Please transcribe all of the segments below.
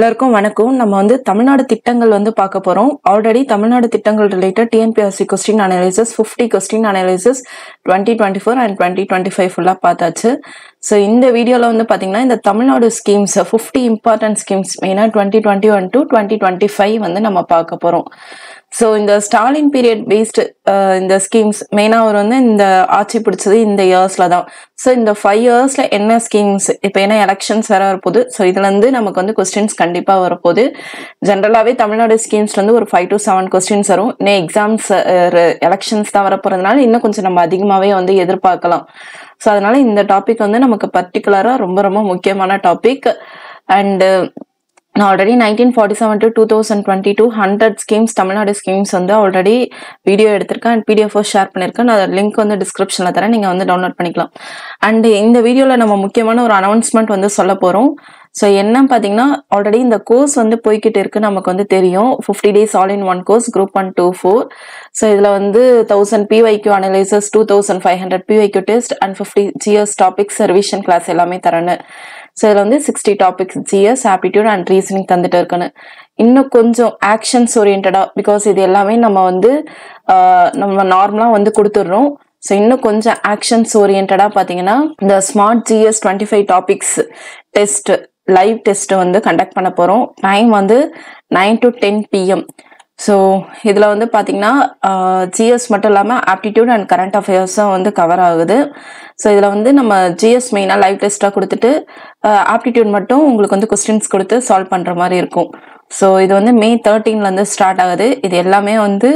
எல்லாருக்கும் வணக்கம். நம்ம வந்து தமிழ்நாடு திட்டங்கள் வந்து பார்க்க போறோம். ஆல்ரெடி தமிழ்நாடு திட்டங்கள் related TNPSC question analysis 50 question analysis 2024 and 2025 ஃபுல்லா பார்த்தாச்சு. ஸோ இந்த வீடியோல வந்து பாத்தீங்கன்னா இந்த தமிழ்நாடு ஸ்கீம்ஸ் 50 இம்பார்ட்டன்ட் ஸ்கீம்ஸ் மெயினா 2021 டு 2025 வந்து நம்ம பார்க்க போறோம். ஸோ இந்த ஸ்டாலின் பீரியட் பேஸ்டு இந்த ஸ்கீம்ஸ் மெயினா அவர் வந்து இந்த ஆட்சி பிடிச்சது இந்த இயர்ஸ்ல தான். ஸோ இந்த 5 இயர்ஸ்ல என்ன ஸ்கீம்ஸ் இப்போ ஏன்னா எலெக்ஷன்ஸ் வேற வரப்போகுது. ஸோ இதுல இருந்து நமக்கு வந்து கொஸ்டின்ஸ் கண்டிப்பா வரப்போகுது. ஜென்ரலாவே தமிழ்நாடு ஸ்கீம்ஸ்ல இருந்து ஒரு 5 to 7 கொஸ்டின்ஸ் வரும். இன்னும் எக்ஸாம்ஸ் எலெக்ஷன்ஸ் தான் வரப்போறதுனால இன்னும் கொஞ்சம் நம்ம அதிகமாவே வந்து எதிர்பார்க்கலாம். ஸோ அதனால இந்த டாபிக் வந்து நமக்கு பர்டிகுலரா ரொம்ப ரொம்ப முக்கியமான டாபிக். அண்ட் நான் already 1947 to 2022 100 schemes Tamil Nadu schemes வந்து ஆல்ரெடி வீடியோ எடுத்திருக்கேன் அண்ட் பிடிஎஃப் ஷேர் பண்ணியிருக்கேன். நான் லிங்க் வந்து டிஸ்கிரிப்ஷன்ல தரேன், நீங்க வந்து டவுன்லோட் பண்ணிக்கலாம். அண்ட் இந்த வீடியோல நம்ம முக்கியமான ஒரு அனௌன்ஸ்மெண்ட் வந்து சொல்ல போறோம். ஸோ என்ன பார்த்தீங்கன்னா ஆல்ரெடி இந்த கோர்ஸ் வந்து போய்கிட்டு இருக்கு, நமக்கு வந்து தெரியும். 50 days all in one course group 1 to 4. So இதுல வந்து 1000 PYQ analysis, 2500 PYQ test and 50 GS topics revision class எல்லாமே தரேன்னு. ஸோ இதில் வந்து 60 topics GS aptitude and reasoning தந்துட்டு இருக்குன்னு. இன்னும் கொஞ்சம் ஆக்ஷன்ஸ் ஓரியன்டா, பிகாஸ் இது எல்லாமே நம்ம வந்து நம்ம நார்மலாக வந்து கொடுத்துட்றோம். ஸோ இன்னும் கொஞ்சம் ஆக்ஷன்ஸ் ஓரியன்டா பார்த்தீங்கன்னா இந்த smart GS 25 topics test live test வந்து கண்டக்ட் பண்ண போகிறோம். டைம் வந்து 9 to 10 PM. ஸோ இதில் வந்து பார்த்தீங்கன்னா ஜிஎஸ் மட்டும் இல்லாமல் ஆப்டிடியூட் அண்ட் கரண்ட் அஃபேர்ஸும் வந்து கவர் ஆகுது. ஸோ இதில் வந்து நம்ம ஜிஎஸ் மெயினாக லைவ் டெஸ்ட்டாக கொடுத்துட்டு ஆப்டிடியூட் மட்டும் உங்களுக்கு வந்து கொஸ்டின்ஸ் கொடுத்து சால்வ் பண்ணுற மாதிரி இருக்கும். ஸோ இது வந்து May 13 ஸ்டார்ட் ஆகுது. இது எல்லாமே வந்து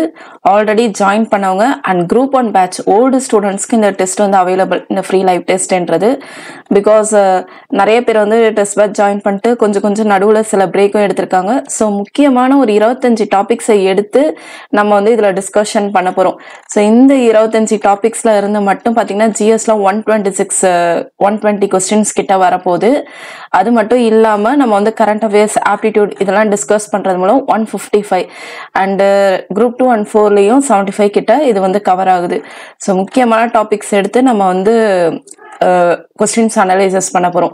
ஆல்ரெடி ஜாயின் பண்ணவங்க அண்ட் குரூப் 1 பேட்ச் ஓல்டு ஸ்டூடெண்ட்ஸ்க்கு இந்த டெஸ்ட் வந்து அவைலபிள், இந்த ஃப்ரீ லைவ் டெஸ்ட்ன்றது. பிகாஸ் நிறைய பேர் வந்து டெஸ்ட் பேட்ச் ஜாயின் பண்ணிட்டு கொஞ்சம் நடுவில் சில பிரேக்கும் எடுத்திருக்காங்க. ஸோ முக்கியமான ஒரு 25 டாபிக்ஸை எடுத்து நம்ம வந்து இதில் டிஸ்கஷன் பண்ண போகிறோம். ஸோ இந்த 25 டாபிக்ஸில் இருந்து மட்டும் பார்த்தீங்கன்னா ஜிஎஸ்ல 120 கொஸ்டின்ஸ் கிட்ட வரப்போகுது. அது மட்டும் இல்லாமல் நம்ம வந்து கரண்ட் அஃபேர்ஸ் ஆப்டிடியூட் இதெல்லாம் டிஸ்கஸ் பண்றது மூலம் 155 அண்ட் குரூப் 2 and 4லயும் 75 கிட்ட இது வந்து கவர் ஆகுது. ஸோ முக்கியமான டாபிக்ஸ் எடுத்து நம்ம வந்து கொஸ்டின்ஸ் அனலைசஸ் பண்ண போறோம்.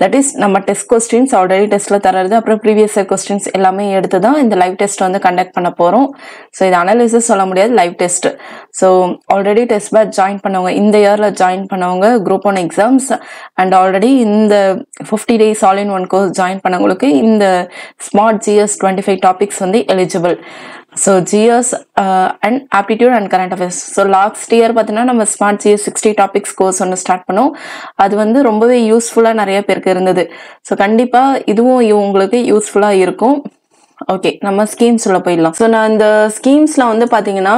தட் இஸ் நம்ம டெஸ்ட் கொஸ்டின்ஸ் ஆல்ரெடி டெஸ்ட்ல தர்றது, அப்புறம் ப்ரீவியஸ் கொஸ்டின்ஸ் எல்லாமே எடுத்து தான் இந்த லைவ் டெஸ்ட் வந்து கண்டக்ட் பண்ண போறோம். ஸோ இது அனலைசஸ் சொல்ல முடியாது, live test. So already test batch join பண்ணவங்க, இந்த இயர்ல ஜாயின் பண்ணவங்க குரூப் 1 எக்ஸாம்ஸ் அண்ட் ஆல்ரெடி இந்த 50 days all in one course join பண்ணவங்களுக்கு இந்த ஸ்மார்ட் ஜிஎஸ் 25 டாபிக்ஸ் வந்து eligible. So GS and aptitude and current affairs. So last year பார்த்தீங்கன்னா நம்ம ஸ்மார்ட் ஜிஎஸ் 60 டாபிக்ஸ் கோர்ஸ் ஒன்று ஸ்டார்ட் பண்ணோம். அது வந்து ரொம்பவே யூஸ்ஃபுல்லாக நிறைய பேருக்கு இருந்தது. ஸோ கண்டிப்பாக இதுவும் உங்களுக்கு யூஸ்ஃபுல்லாக இருக்கும். ஓகே, நம்ம ஸ்கீம்ஸ்ல போயிடலாம். ஸோ நான் இந்த ஸ்கீம்ஸ்ல வந்து பார்த்தீங்கன்னா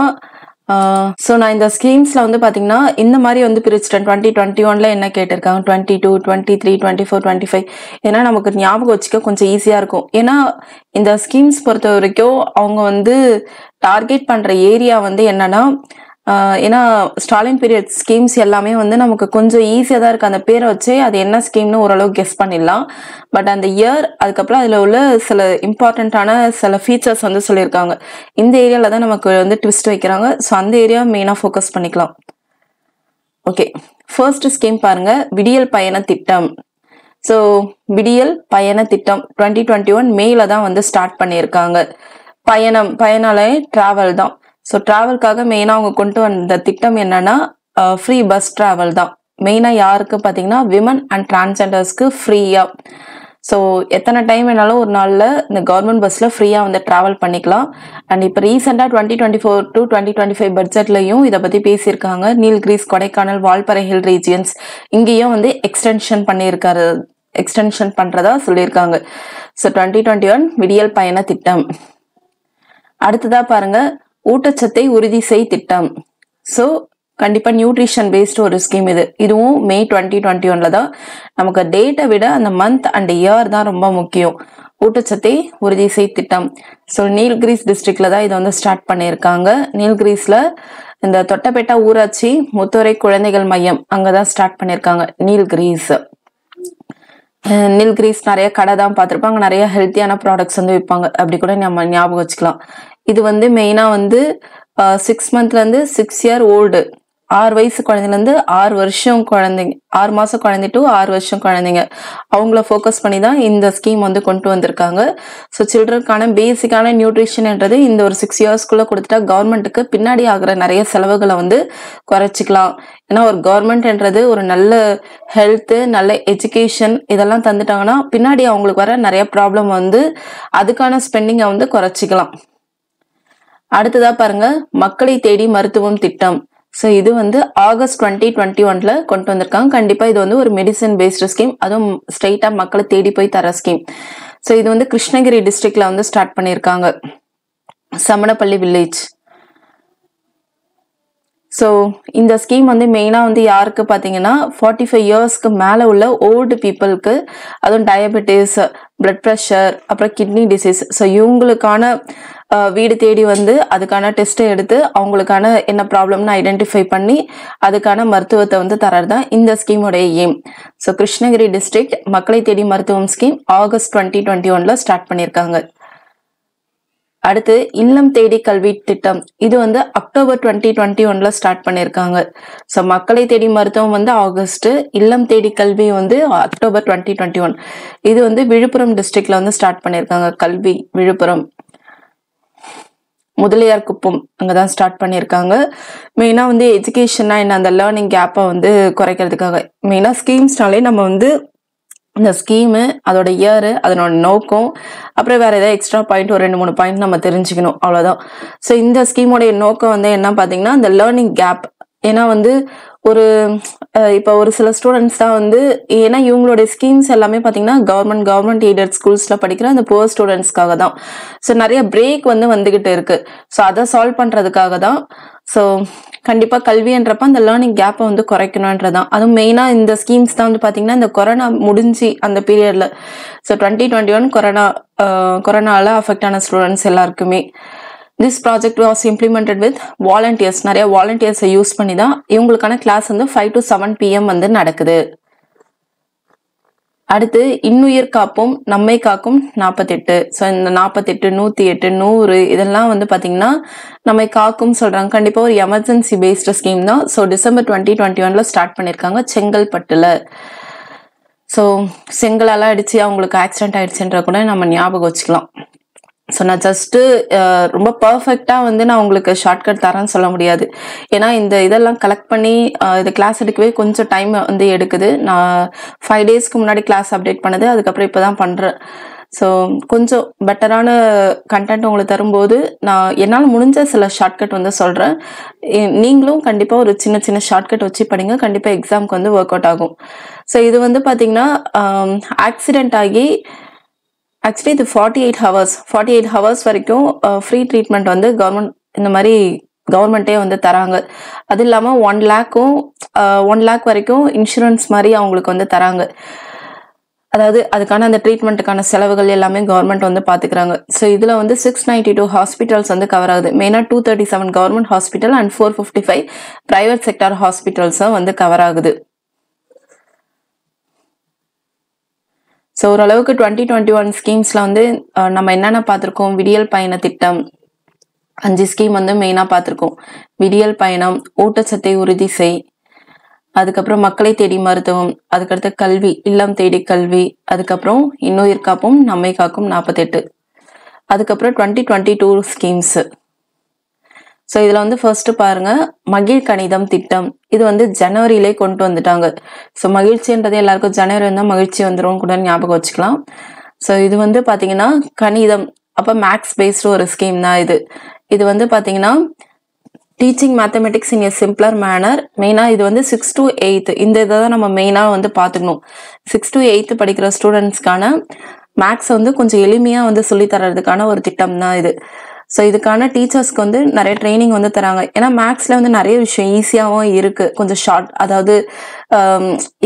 இந்த மாதிரி வந்து பிரிச்சுட்டேன். 2021 என்ன கேட்டிருக்காங்க, 22, 23, 24, 25. ஏன்னா நமக்கு ஞாபகம் வச்சுக்க கொஞ்சம் ஈஸியா இருக்கும். ஏன்னா இந்த ஸ்கீம்ஸ் பொறுத்த வரைக்கும் அவங்க வந்து டார்கெட் பண்ற ஏரியா வந்து என்னன்னா, ஏன்னா ஸ்டாலின் பீரியட் ஸ்கீம்ஸ் எல்லாமே வந்து நமக்கு கொஞ்சம் ஈஸியாக தான் இருக்கு. அந்த பேரை வச்சே அது என்ன ஸ்கீம்னு ஓரளவு கெஸ் பண்ணிடலாம். பட் அந்த இயர் அதுக்கப்புறம் அதில் உள்ள சில இம்பார்ட்டண்ட்டான சில ஃபீச்சர்ஸ் வந்து சொல்லியிருக்காங்க. இந்த ஏரியாவில் தான் நமக்கு வந்து ட்விஸ்ட் வைக்கிறாங்க. ஸோ அந்த ஏரியா மெயினாக ஃபோக்கஸ் பண்ணிக்கலாம். ஓகே, ஃபர்ஸ்ட் ஸ்கீம் பாருங்க, விடியல் பயண திட்டம். ஸோ விடியல் பயண திட்டம் 2021 மேல தான் வந்து ஸ்டார்ட் பண்ணியிருக்காங்க. பயணாலே டிராவல் தான். ஸோ டிராவல்காக மெயினாக அவங்க கொண்டு வந்த திட்டம் என்னன்னா ஃப்ரீ பஸ் டிராவல் தான். மெயினாக யாருக்கு பார்த்தீங்கன்னா விமன் அண்ட் டிரான்ஸ்ஜெண்டர்ஸ்க்கு ஃப்ரீயா. ஸோ எத்தனை டைம் வேணாலும் ஒரு நாளில் இந்த கவர்மெண்ட் பஸ்ஸில் ஃப்ரீயாக வந்து ட்ராவல் பண்ணிக்கலாம். அண்ட் இப்போ ரீசெண்டாக 2024 to 2025 பட்ஜெட்லையும் இதை பற்றி பேசியிருக்காங்க. நீல்கிரிஸ், கொடைக்கானல், வால்பறை ஹில் ரீஜியன்ஸ் இங்கேயும் வந்து எக்ஸ்டென்ஷன் பண்ணுறதா சொல்லியிருக்காங்க. ஸோ 2021 விடியல் பயண திட்டம். அடுத்ததா பாருங்க, ஊட்டச்சத்தை உறுதி செய் திட்டம். ஸோ கண்டிப்பா நியூட்ரிஷன் பேஸ்ட் ஒரு ஸ்கீம் இது. இதுவும் May 2021 தான். நமக்கு டேட்டை விட அந்த மந்த் அண்ட் இயர் தான் ரொம்ப முக்கியம். ஊட்டச்சத்தை உறுதி செய் திட்டம். ஸோ நீல்கிரிஸ் டிஸ்ட்ரிக்ட்ல தான் இதை வந்து ஸ்டார்ட் பண்ணியிருக்காங்க. நீல்கிரிஸ்ல இந்த தொட்டபெட்டா ஊராட்சி முத்துரை குழந்தைகள் மையம் அங்கதான் ஸ்டார்ட் பண்ணியிருக்காங்க. நீல்கிரிஸ் நிறைய கடை தான் பார்த்துருப்பாங்க, நிறைய ஹெல்த்தியான ப்ராடக்ட்ஸ் வந்து விற்பாங்க. அப்படி கூட நம்ம ஞாபகம் வச்சுக்கலாம். இது வந்து மெயினா வந்து 6 monthல இருந்து 6 year ஓல்டு 6 வயசு குழந்தைலேருந்து 6 வருஷம் குழந்தைங்க, 6 மாசம் குழந்தை டு 6 வருஷம் குழந்தைங்க, அவங்கள ஃபோக்கஸ் பண்ணி தான் இந்த ஸ்கீம் வந்து கொண்டு வந்திருக்காங்க. ஸோ சில்ட்ரனுக்கான பேசிக்கான நியூட்ரிஷன்ன்றது இந்த ஒரு 6 இயர்ஸ்க்குள்ள கொடுத்துட்டா கவர்மெண்ட்டுக்கு பின்னாடி ஆகிற நிறைய செலவுகளை வந்து குறைச்சிக்கலாம். ஏன்னா ஒரு கவர்மெண்ட்ன்றது ஒரு நல்ல ஹெல்த்து, நல்ல எஜுகேஷன் இதெல்லாம் தந்துட்டாங்கன்னா பின்னாடி அவங்களுக்கு வர நிறைய ப்ராப்ளம் வந்து அதுக்கான ஸ்பெண்டிங்கை வந்து குறைச்சிக்கலாம். அடுத்ததா பாருங்க, மக்களை தேடி மருத்துவம் திட்டம். ஸோ இது வந்து ஆகஸ்ட் 2021ல கொண்டு வந்திருக்காங்க. கண்டிப்பா இது வந்து ஒரு மெடிசன் பேஸ்டு ஸ்கீம், அதுவும் ஸ்ட்ரெயிட்டா மக்களை தேடி போய் தர ஸ்கீம். ஸோ இது வந்து கிருஷ்ணகிரி டிஸ்ட்ரிக்ட்ல வந்து ஸ்டார்ட் பண்ணியிருக்காங்க, சமணப்பள்ளி வில்லேஜ். ஸோ இந்த ஸ்கீம் வந்து மெயினாக வந்து யாருக்கு பார்த்தீங்கன்னா 45 இயர்ஸ்க்கு மேலே உள்ள ஓல்டு பீப்புளுக்கு, அதுவும் டயபெட்டிஸ், பிளட் ப்ரெஷர், அப்புறம் கிட்னி டிசீஸ். ஸோ இவங்களுக்கான வீடு தேடி வந்து அதுக்கான டெஸ்ட்டை எடுத்து அவங்களுக்கான என்ன ப்ராப்ளம்னு ஐடென்டிஃபை பண்ணி அதுக்கான மருத்துவத்தை வந்து தரது தான் இந்த ஸ்கீமோடைய எய்ம். ஸோ கிருஷ்ணகிரி டிஸ்ட்ரிக்ட் மக்களை தேடி மருத்துவம் ஸ்கீம் ஆகஸ்ட் 2021ல ஸ்டார்ட் பண்ணியிருக்காங்க. அடுத்து இல்லம் தேடி கல்வி திட்டம். இது வந்து அக்டோபர் 2021ல ஸ்டார்ட் பண்ணியிருக்காங்க. ஸோ மக்களை தேடி மருத்துவம் வந்து ஆகஸ்ட், இல்லம் தேடி கல்வி வந்து அக்டோபர் 2021. இது வந்து விழுப்புரம் டிஸ்ட்ரிக்ட்ல வந்து ஸ்டார்ட் பண்ணியிருக்காங்க. கல்வி விழுப்புரம் முதலியார் குப்பம் அங்கதான் ஸ்டார்ட் பண்ணியிருக்காங்க. மெயினா வந்து எஜுகேஷனா என்ன, அந்த லேர்னிங் கேப்பை வந்து குறைக்கிறதுக்காக. மெயினா ஸ்கீம்ஸ்னாலே நம்ம வந்து இந்த ஸ்கீமு, அதோட இயரு, அதனோட நோக்கம், அப்புறம் வேற ஏதாவது எக்ஸ்ட்ரா பாயிண்ட் ஒரு 2-3 பாயிண்ட் நம்ம தெரிஞ்சுக்கணும், அவ்வளவுதான். ஸோ இந்த ஸ்கீமோடைய நோக்கம் வந்து என்ன பார்த்தீங்கன்னா இந்த லேர்னிங் கேப். ஏன்னா வந்து ஒரு இப்போ ஒரு சில ஸ்டூடெண்ட்ஸ் தான் வந்து, ஏன்னா இவங்களுடைய ஸ்கீம்ஸ் எல்லாமே பார்த்தீங்கன்னா கவர்மெண்ட் எய்டட் ஸ்கூல்ஸ்ல படிக்கிற அந்த புவர் ஸ்டூடெண்ட்ஸ்க்காக தான். ஸோ நிறைய பிரேக் வந்து வந்துகிட்டு இருக்கு. ஸோ அதை சால்வ் பண்றதுக்காக தான். ஸோ கண்டிப்பா கல்வின்றப்ப அந்த லேர்னிங் கேப்பை வந்து குறைக்கணும்ன்றதான். அதுவும் மெயினா இந்த ஸ்கீம்ஸ் தான் வந்து பாத்தீங்கன்னா இந்த கொரோனா முடிஞ்சு அந்த பீரியட்ல, ஸோ 2021 கொரோனால அஃபெக்ட் ஆன ஸ்டூடெண்ட்ஸ் எல்லாருக்குமே. This project was implemented with volunteers. நிறைய வாலண்டியர்ஸை யூஸ் பண்ணி தான் இவங்களுக்கான கிளாஸ் வந்து 5 to 7 PM வந்து நடக்குது. அடுத்து இன்னுயிர் காப்போம் நம்மை காக்கும் 48. ஸோ இந்த 48, 108, 100 இதெல்லாம் வந்து பாத்தீங்கன்னா நம்மை காக்கும் சொல்றாங்க. கண்டிப்பா ஒரு எமர்ஜென்சி பேஸ்டு ஸ்கீம் தான். ஸோ டிசம்பர் 2021ல ஸ்டார்ட் பண்ணியிருக்காங்க செங்கல்பட்டுல. ஸோ செங்கலால அடிச்சு அவங்களுக்கு ஆக்சிடென்ட் ஆயிடுச்சுன்ற கூட நம்ம ஞாபகம் வச்சுக்கலாம். ஸோ நான் ஜஸ்ட்டு ரொம்ப பர்ஃபெக்டா வந்து நான் உங்களுக்கு ஷார்ட்கட் தரேன்னு சொல்ல முடியாது. ஏன்னா இந்த இதெல்லாம் கலெக்ட் பண்ணி இது கிளாஸ் எடுக்கவே கொஞ்சம் டைம் வந்து எடுக்குது. நான் 5 டேஸ்க்கு முன்னாடி கிளாஸ் அப்டேட் பண்ணது, அதுக்கப்புறம் இப்போதான் பண்றேன். ஸோ கொஞ்சம் பெட்டரான கண்டென்ட் உங்களுக்கு தரும்போது நான் என்னால் முடிஞ்ச சில ஷார்ட்கட் வந்து சொல்றேன். நீங்களும் கண்டிப்பா ஒரு சின்ன சின்ன ஷார்ட்கட் வச்சு படிங்க, கண்டிப்பா எக்ஸாம்க்கு வந்து ஒர்க் அவுட் ஆகும். ஸோ இது வந்து பாத்தீங்கன்னா ஆக்சிடென்ட் ஆகி ஆக்சுவலி இது 48 ஹவர்ஸ் வரைக்கும் ஃப்ரீ ட்ரீட்மெண்ட் வந்து கவர்மெண்ட் இந்த மாதிரி கவர்மெண்ட்டே வந்து தராங்க. அது இல்லாமல் 1 லேக் வரைக்கும் இன்சூரன்ஸ் மாதிரி அவங்களுக்கு வந்து தராங்க. அதாவது அதுக்கான அந்த ட்ரீட்மெண்ட்டுக்கான செலவுகள் எல்லாமே கவர்மெண்ட் வந்து பாத்துக்கிறாங்க. ஸோ இதுல வந்து 692 ஹாஸ்பிட்டல்ஸ் வந்து கவர் ஆகுது. மெயினா 237 government hospital and 455 private sector ஹாஸ்பிட்டல்ஸும் வந்து கவர் ஆகுது. ஸோ ஓரளவுக்கு 2021 ஸ்கீம்ஸ்ல வந்து நம்ம என்னென்ன பார்த்துருக்கோம், விடியல் பயண திட்டம் 5 ஸ்கீம் வந்து மெயினா பார்த்துருக்கோம். விடியல் பயணம், ஊட்டச்சத்தை உறுதி செய், அதுக்கப்புறம் மக்களை தேடி மருத்துவம், அதுக்கடுத்து கல்வி, இல்லம் தேடி கல்வி, அதுக்கப்புறம் இன்னுயிர் காப்பும் நம்மை காக்கும் 48, அதுக்கப்புறம் 2022 ஸ்கீம்ஸ். ஸோ இதுல வந்து ஃபர்ஸ்ட் பாருங்க, மகிழ் கணிதம் திட்டம். இது வந்து ஜனவரியிலே கொண்டு வந்துட்டாங்க. ஸோ மகிழ்ச்சின்றது எல்லாருக்கும் ஜனவரி வந்தா மகிழ்ச்சி வந்துடும் கூட ஞாபகம் வச்சுக்கலாம். ஸோ இது வந்து பாத்தீங்கன்னா கணிதம், அப்ப மேக்ஸ் பேஸ்டு ஒரு ஸ்கீம் தான் இது. இது வந்து பாத்தீங்கன்னா டீச்சிங் மேத்தமெட்டிக்ஸ் இன் எ சிம்பிளர் மேனர். மெயினா இது வந்து 6 to 8 இந்த இதை தான் நம்ம மெயினா வந்து பாத்துக்கணும். 6 to 8 படிக்கிற ஸ்டூடெண்ட்ஸ்க்கான மேக்ஸ் வந்து கொஞ்சம் எளிமையா வந்து சொல்லி தர்றதுக்கான ஒரு திட்டம் தான் இது. ஸோ இதுக்கான டீச்சர்ஸ்க்கு வந்து நிறைய ட்ரைனிங் வந்து தராங்க. ஏன்னா மேக்ஸ்ல வந்து நிறைய விஷயம் ஈஸியாகவும் இருக்கு, கொஞ்சம் ஷார்ட், அதாவது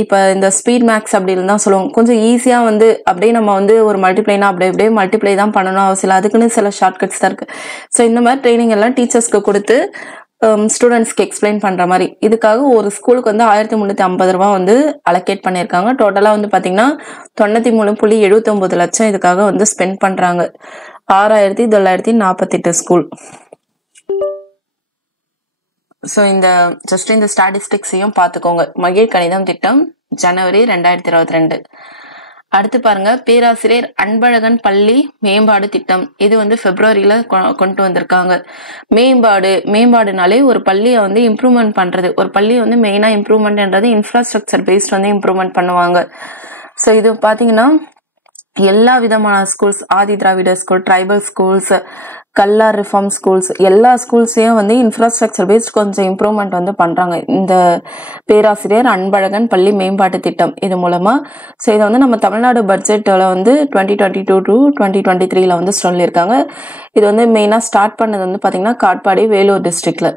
இப்போ இந்த ஸ்பீட் மேக்ஸ் அப்படின்னு தான் சொல்லுவோம். கொஞ்சம் ஈஸியா வந்து அப்படியே நம்ம வந்து ஒரு மல்டிப்ளைனா அப்படியே மல்டிப்ளை தான் பண்ணணும் அவசியம் இல்லை, அதுக்குன்னு சில ஷார்ட்கட்ஸ் தான் இருக்கு. ஸோ இந்த மாதிரி ட்ரைனிங் எல்லாம் டீச்சர்ஸ்க்கு கொடுத்து ஸ்டூடெண்ட்ஸ்க்கு எக்ஸ்பிளைன் பண்ற மாதிரி இதுக்காக ஒரு ஸ்கூலுக்கு வந்து 1350 ரூபாய் வந்து அலோகேட் பண்ணியிருக்காங்க. டோட்டலா வந்து பாத்தீங்கன்னா 93.79 லட்சம் இதுக்காக வந்து ஸ்பெண்ட் பண்றாங்க. 6948 ஸ்கூல். ஸோ ஜஸ்ட் இந்த ஸ்டாட்டிஸ்டிக்ஸையும் பார்த்துக்கோங்க. மகிழ் கணிதம் திட்டம் ஜனவரி 2022. அடுத்து பாருங்க, பேராசிரியர் அன்பழகன் பள்ளி மேம்பாடு திட்டம். இது வந்து பிப்ரவரியில கொண்டு வந்திருக்காங்க. மேம்பாடுனாலே ஒரு பள்ளியை வந்து இம்ப்ரூவ்மெண்ட் பண்றது. ஒரு பள்ளியை வந்து மெயினா இம்ப்ரூவ்மெண்ட்ன்றது இன்ஃப்ராஸ்ட்ரக்சர் பேஸ்ட் வந்து இம்ப்ரூவ்மெண்ட் பண்ணுவாங்க. ஸோ இது பாத்தீங்கன்னா எல்லா விதமான schools, Adi Dravida school, tribal schools, கல்லா ரிஃபார்ம் ஸ்கூல்ஸ், எல்லா ஸ்கூல்ஸையும் வந்து இன்ஃப்ராஸ்ட்ரக்சர் பேஸ்ட் கொஞ்சம் இம்ப்ரூவ்மெண்ட் வந்து பண்றாங்க இந்த பேராசிரியர் அன்பழகன் பள்ளி மேம்பாட்டு திட்டம் இது மூலமா. ஸோ இதை வந்து நம்ம தமிழ்நாடு பட்ஜெட்ல வந்து 2022 to 2023 வந்து சொல்லியிருக்காங்க. இது வந்து மெயினா ஸ்டார்ட் பண்ணது வந்து பாத்தீங்கன்னா காட்பாடி, வேலூர் டிஸ்ட்ரிக்ட்ல.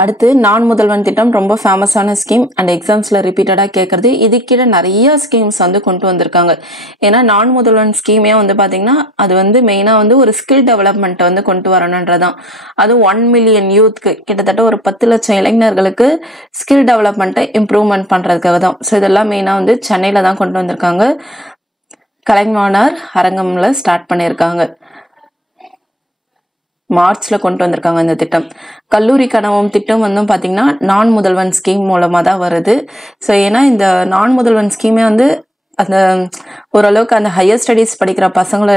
அடுத்து நான் முதல்வன் திட்டம் ரொம்ப ஃபேமஸான ஸ்கீம் அண்ட் எக்ஸாம்ஸ்ல ரிப்பீட்டடா கேட்கறது. இது கீழே நிறைய ஸ்கீம்ஸ் வந்து கொண்டு வந்திருக்காங்க. ஏன்னா நான் முதல்வன் ஸ்கீமே வந்து பாத்தீங்கன்னா அது வந்து மெயினா வந்து ஒரு ஸ்கில் டெவலப்மெண்ட் வந்து கொண்டு வரணும்ன்றதான். அது 1 மில்லியன் யூத்க்கு, கிட்டத்தட்ட ஒரு 10 லட்சம் இளைஞர்களுக்கு ஸ்கில் டெவலப்மெண்ட்டை இம்ப்ரூவ்மெண்ட் பண்றதுக்காக தான். ஸோ இதெல்லாம் மெயினா வந்து சென்னையில தான் கொண்டு வந்திருக்காங்க. கலைஞர் அரங்கம்ல ஸ்டார்ட் பண்ணியிருக்காங்க. மார்ச்ல கொண்டு வந்திருக்காங்க இந்த திட்டம். கல்லூரி கனவும் திட்டம் வந்து பாத்தீங்கன்னா நான் முதல்வன் ஸ்கீம் மூலமா தான் வருது. ஸோ ஏன்னா இந்த நான் முதல்வன் ஸ்கீமே வந்து அந்த ஓரளவுக்கு அந்த ஹையர் ஸ்டடீஸ் படிக்கிற பசங்களை,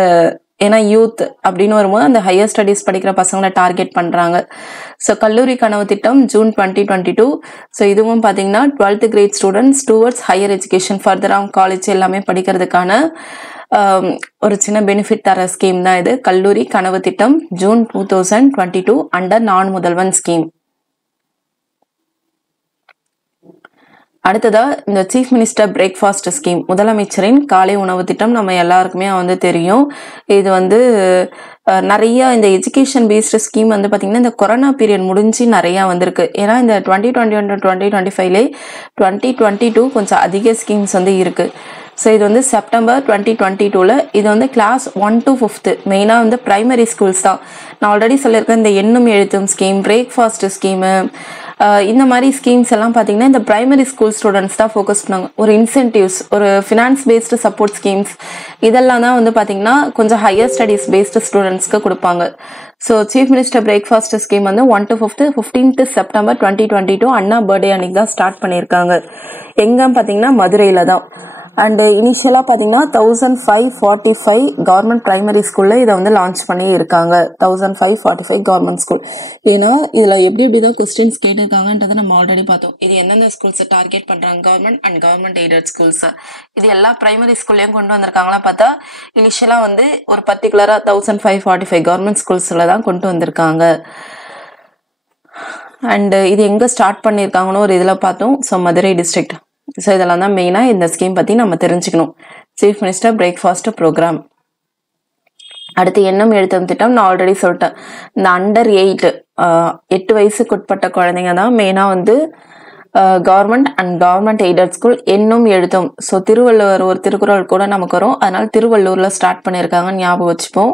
ஏன்னா யூத் அப்படின்னு வரும்போது அந்த ஹையர் ஸ்டடீஸ் படிக்கிற பசங்களை டார்கெட் பண்றாங்க. ஸோ கல்லூரி கனவு திட்டம் ஜூன் 2022. ஸோ இதுவும் பாத்தீங்கன்னா 12th grade students towards higher education, ஃபர்தரா காலேஜ் எல்லாமே படிக்கிறதுக்கான ஒரு சின்ன பெனிஃபிட் தர ஸ்கீம் தான் இது. கல்லூரி கனவு திட்டம் ஜூன் 2022 அண்டர் நான் முதல்வன் ஸ்கீம். அடுத்ததா இந்த சீஃப் மினிஸ்டர் பிரேக்ஃபாஸ்ட் ஸ்கீம், முதலமைச்சரின் காலை உணவு திட்டம் நம்ம எல்லாருக்குமே வந்து தெரியும். இது வந்து நிறைய இந்த எஜுகேஷன் பேஸ்டு ஸ்கீம் வந்து பாத்தீங்கன்னா இந்த கொரோனா பீரியட் முடிஞ்சு நிறைய வந்திருக்கு. ஏன்னா இந்த 2021 2025 2022 கொஞ்சம் அதிக ஸ்கீம்ஸ் வந்து இருக்கு. ஸோ இது வந்து செப்டம்பர் 2022ல இது வந்து கிளாஸ் 1 to 5th மெயினாக வந்து பிரைமரி ஸ்கூல்ஸ் தான். நான் ஆல்ரெடி சொல்லியிருக்கேன் இந்த எண்ணும் எழுத்தும் ஸ்கீம், பிரேக்ஃபாஸ்ட் ஸ்கீமு, இந்த மாதிரி ஸ்கீம்ஸ் எல்லாம் பார்த்தீங்கன்னா இந்த பிரைமரி ஸ்கூல் ஸ்டூடெண்ட்ஸ் தான் ஃபோக்கஸ் பண்ணாங்க. ஒரு இன்சென்டிவ்ஸ், ஒரு ஃபினான்ஸ் பேஸ்டு சப்போர்ட் ஸ்கீம்ஸ் இதெல்லாம் தான் வந்து பார்த்தீங்கன்னா கொஞ்சம் ஹையர் ஸ்டடீஸ் பேஸ்டு ஸ்டூடெண்ட்ஸ்க்கு கொடுப்பாங்க. So chief minister breakfast scheme வந்து 1 to 5th 15th September 2022 Anna birthday அன்னைக்கு தான் ஸ்டார்ட் பண்ணியிருக்காங்க. எங்க பார்த்தீங்கன்னா மதுரையில தான். அண்ட் இனிஷியலா பாத்தீங்கன்னா 1545 கவர்மெண்ட் பிரைமரி ஸ்கூல்ல இதை வந்து லான்ச் பண்ணி இருக்காங்க. 1545 கவர்மெண்ட் ஸ்கூல். ஏன்னா இதுல எப்படிதான் கொஸ்டின்ஸ் கேட்டிருக்காங்கன்றதை நம்ம ஆல்ரெடி பார்த்தோம். இது எந்தெந்த ஸ்கூல்ஸ் டார்கெட் பண்றாங்க, government and government aided schools. இது எல்லா பிரைமரி ஸ்கூல்லையும் கொண்டு வந்திருக்காங்களா பார்த்தா இனிஷியலா வந்து ஒரு பர்டிகுலரா 1545 கவர்மெண்ட் ஸ்கூல்ஸ்ல தான் கொண்டு வந்திருக்காங்க. அண்ட் இது எங்க ஸ்டார்ட் பண்ணிருக்காங்கன்னு ஒரு இதுல பார்த்தோம். So Madurai district. ஸோ இதெல்லாம் தான் மெயினா இந்த ஸ்கீம் பத்தி நம்ம தெரிஞ்சுக்கணும். Chief minister breakfast programme. அடுத்து எண்ணம் எழுத்தும் திட்டம் நான் ஆல்ரெடி சொல்லிட்டேன். இந்த அண்டர் 8 வயசுக்கு உட்பட்ட குழந்தைங்க தான் மெயினா வந்து government and government aided school எண்ணும் எழுத்தும். ஸோ திருவள்ளுவர் ஒரு திருக்குறள் கூட நமக்கு வரும், அதனால திருவள்ளூர்ல ஸ்டார்ட் பண்ணியிருக்காங்கன்னு ஞாபகம் வச்சுப்போம்.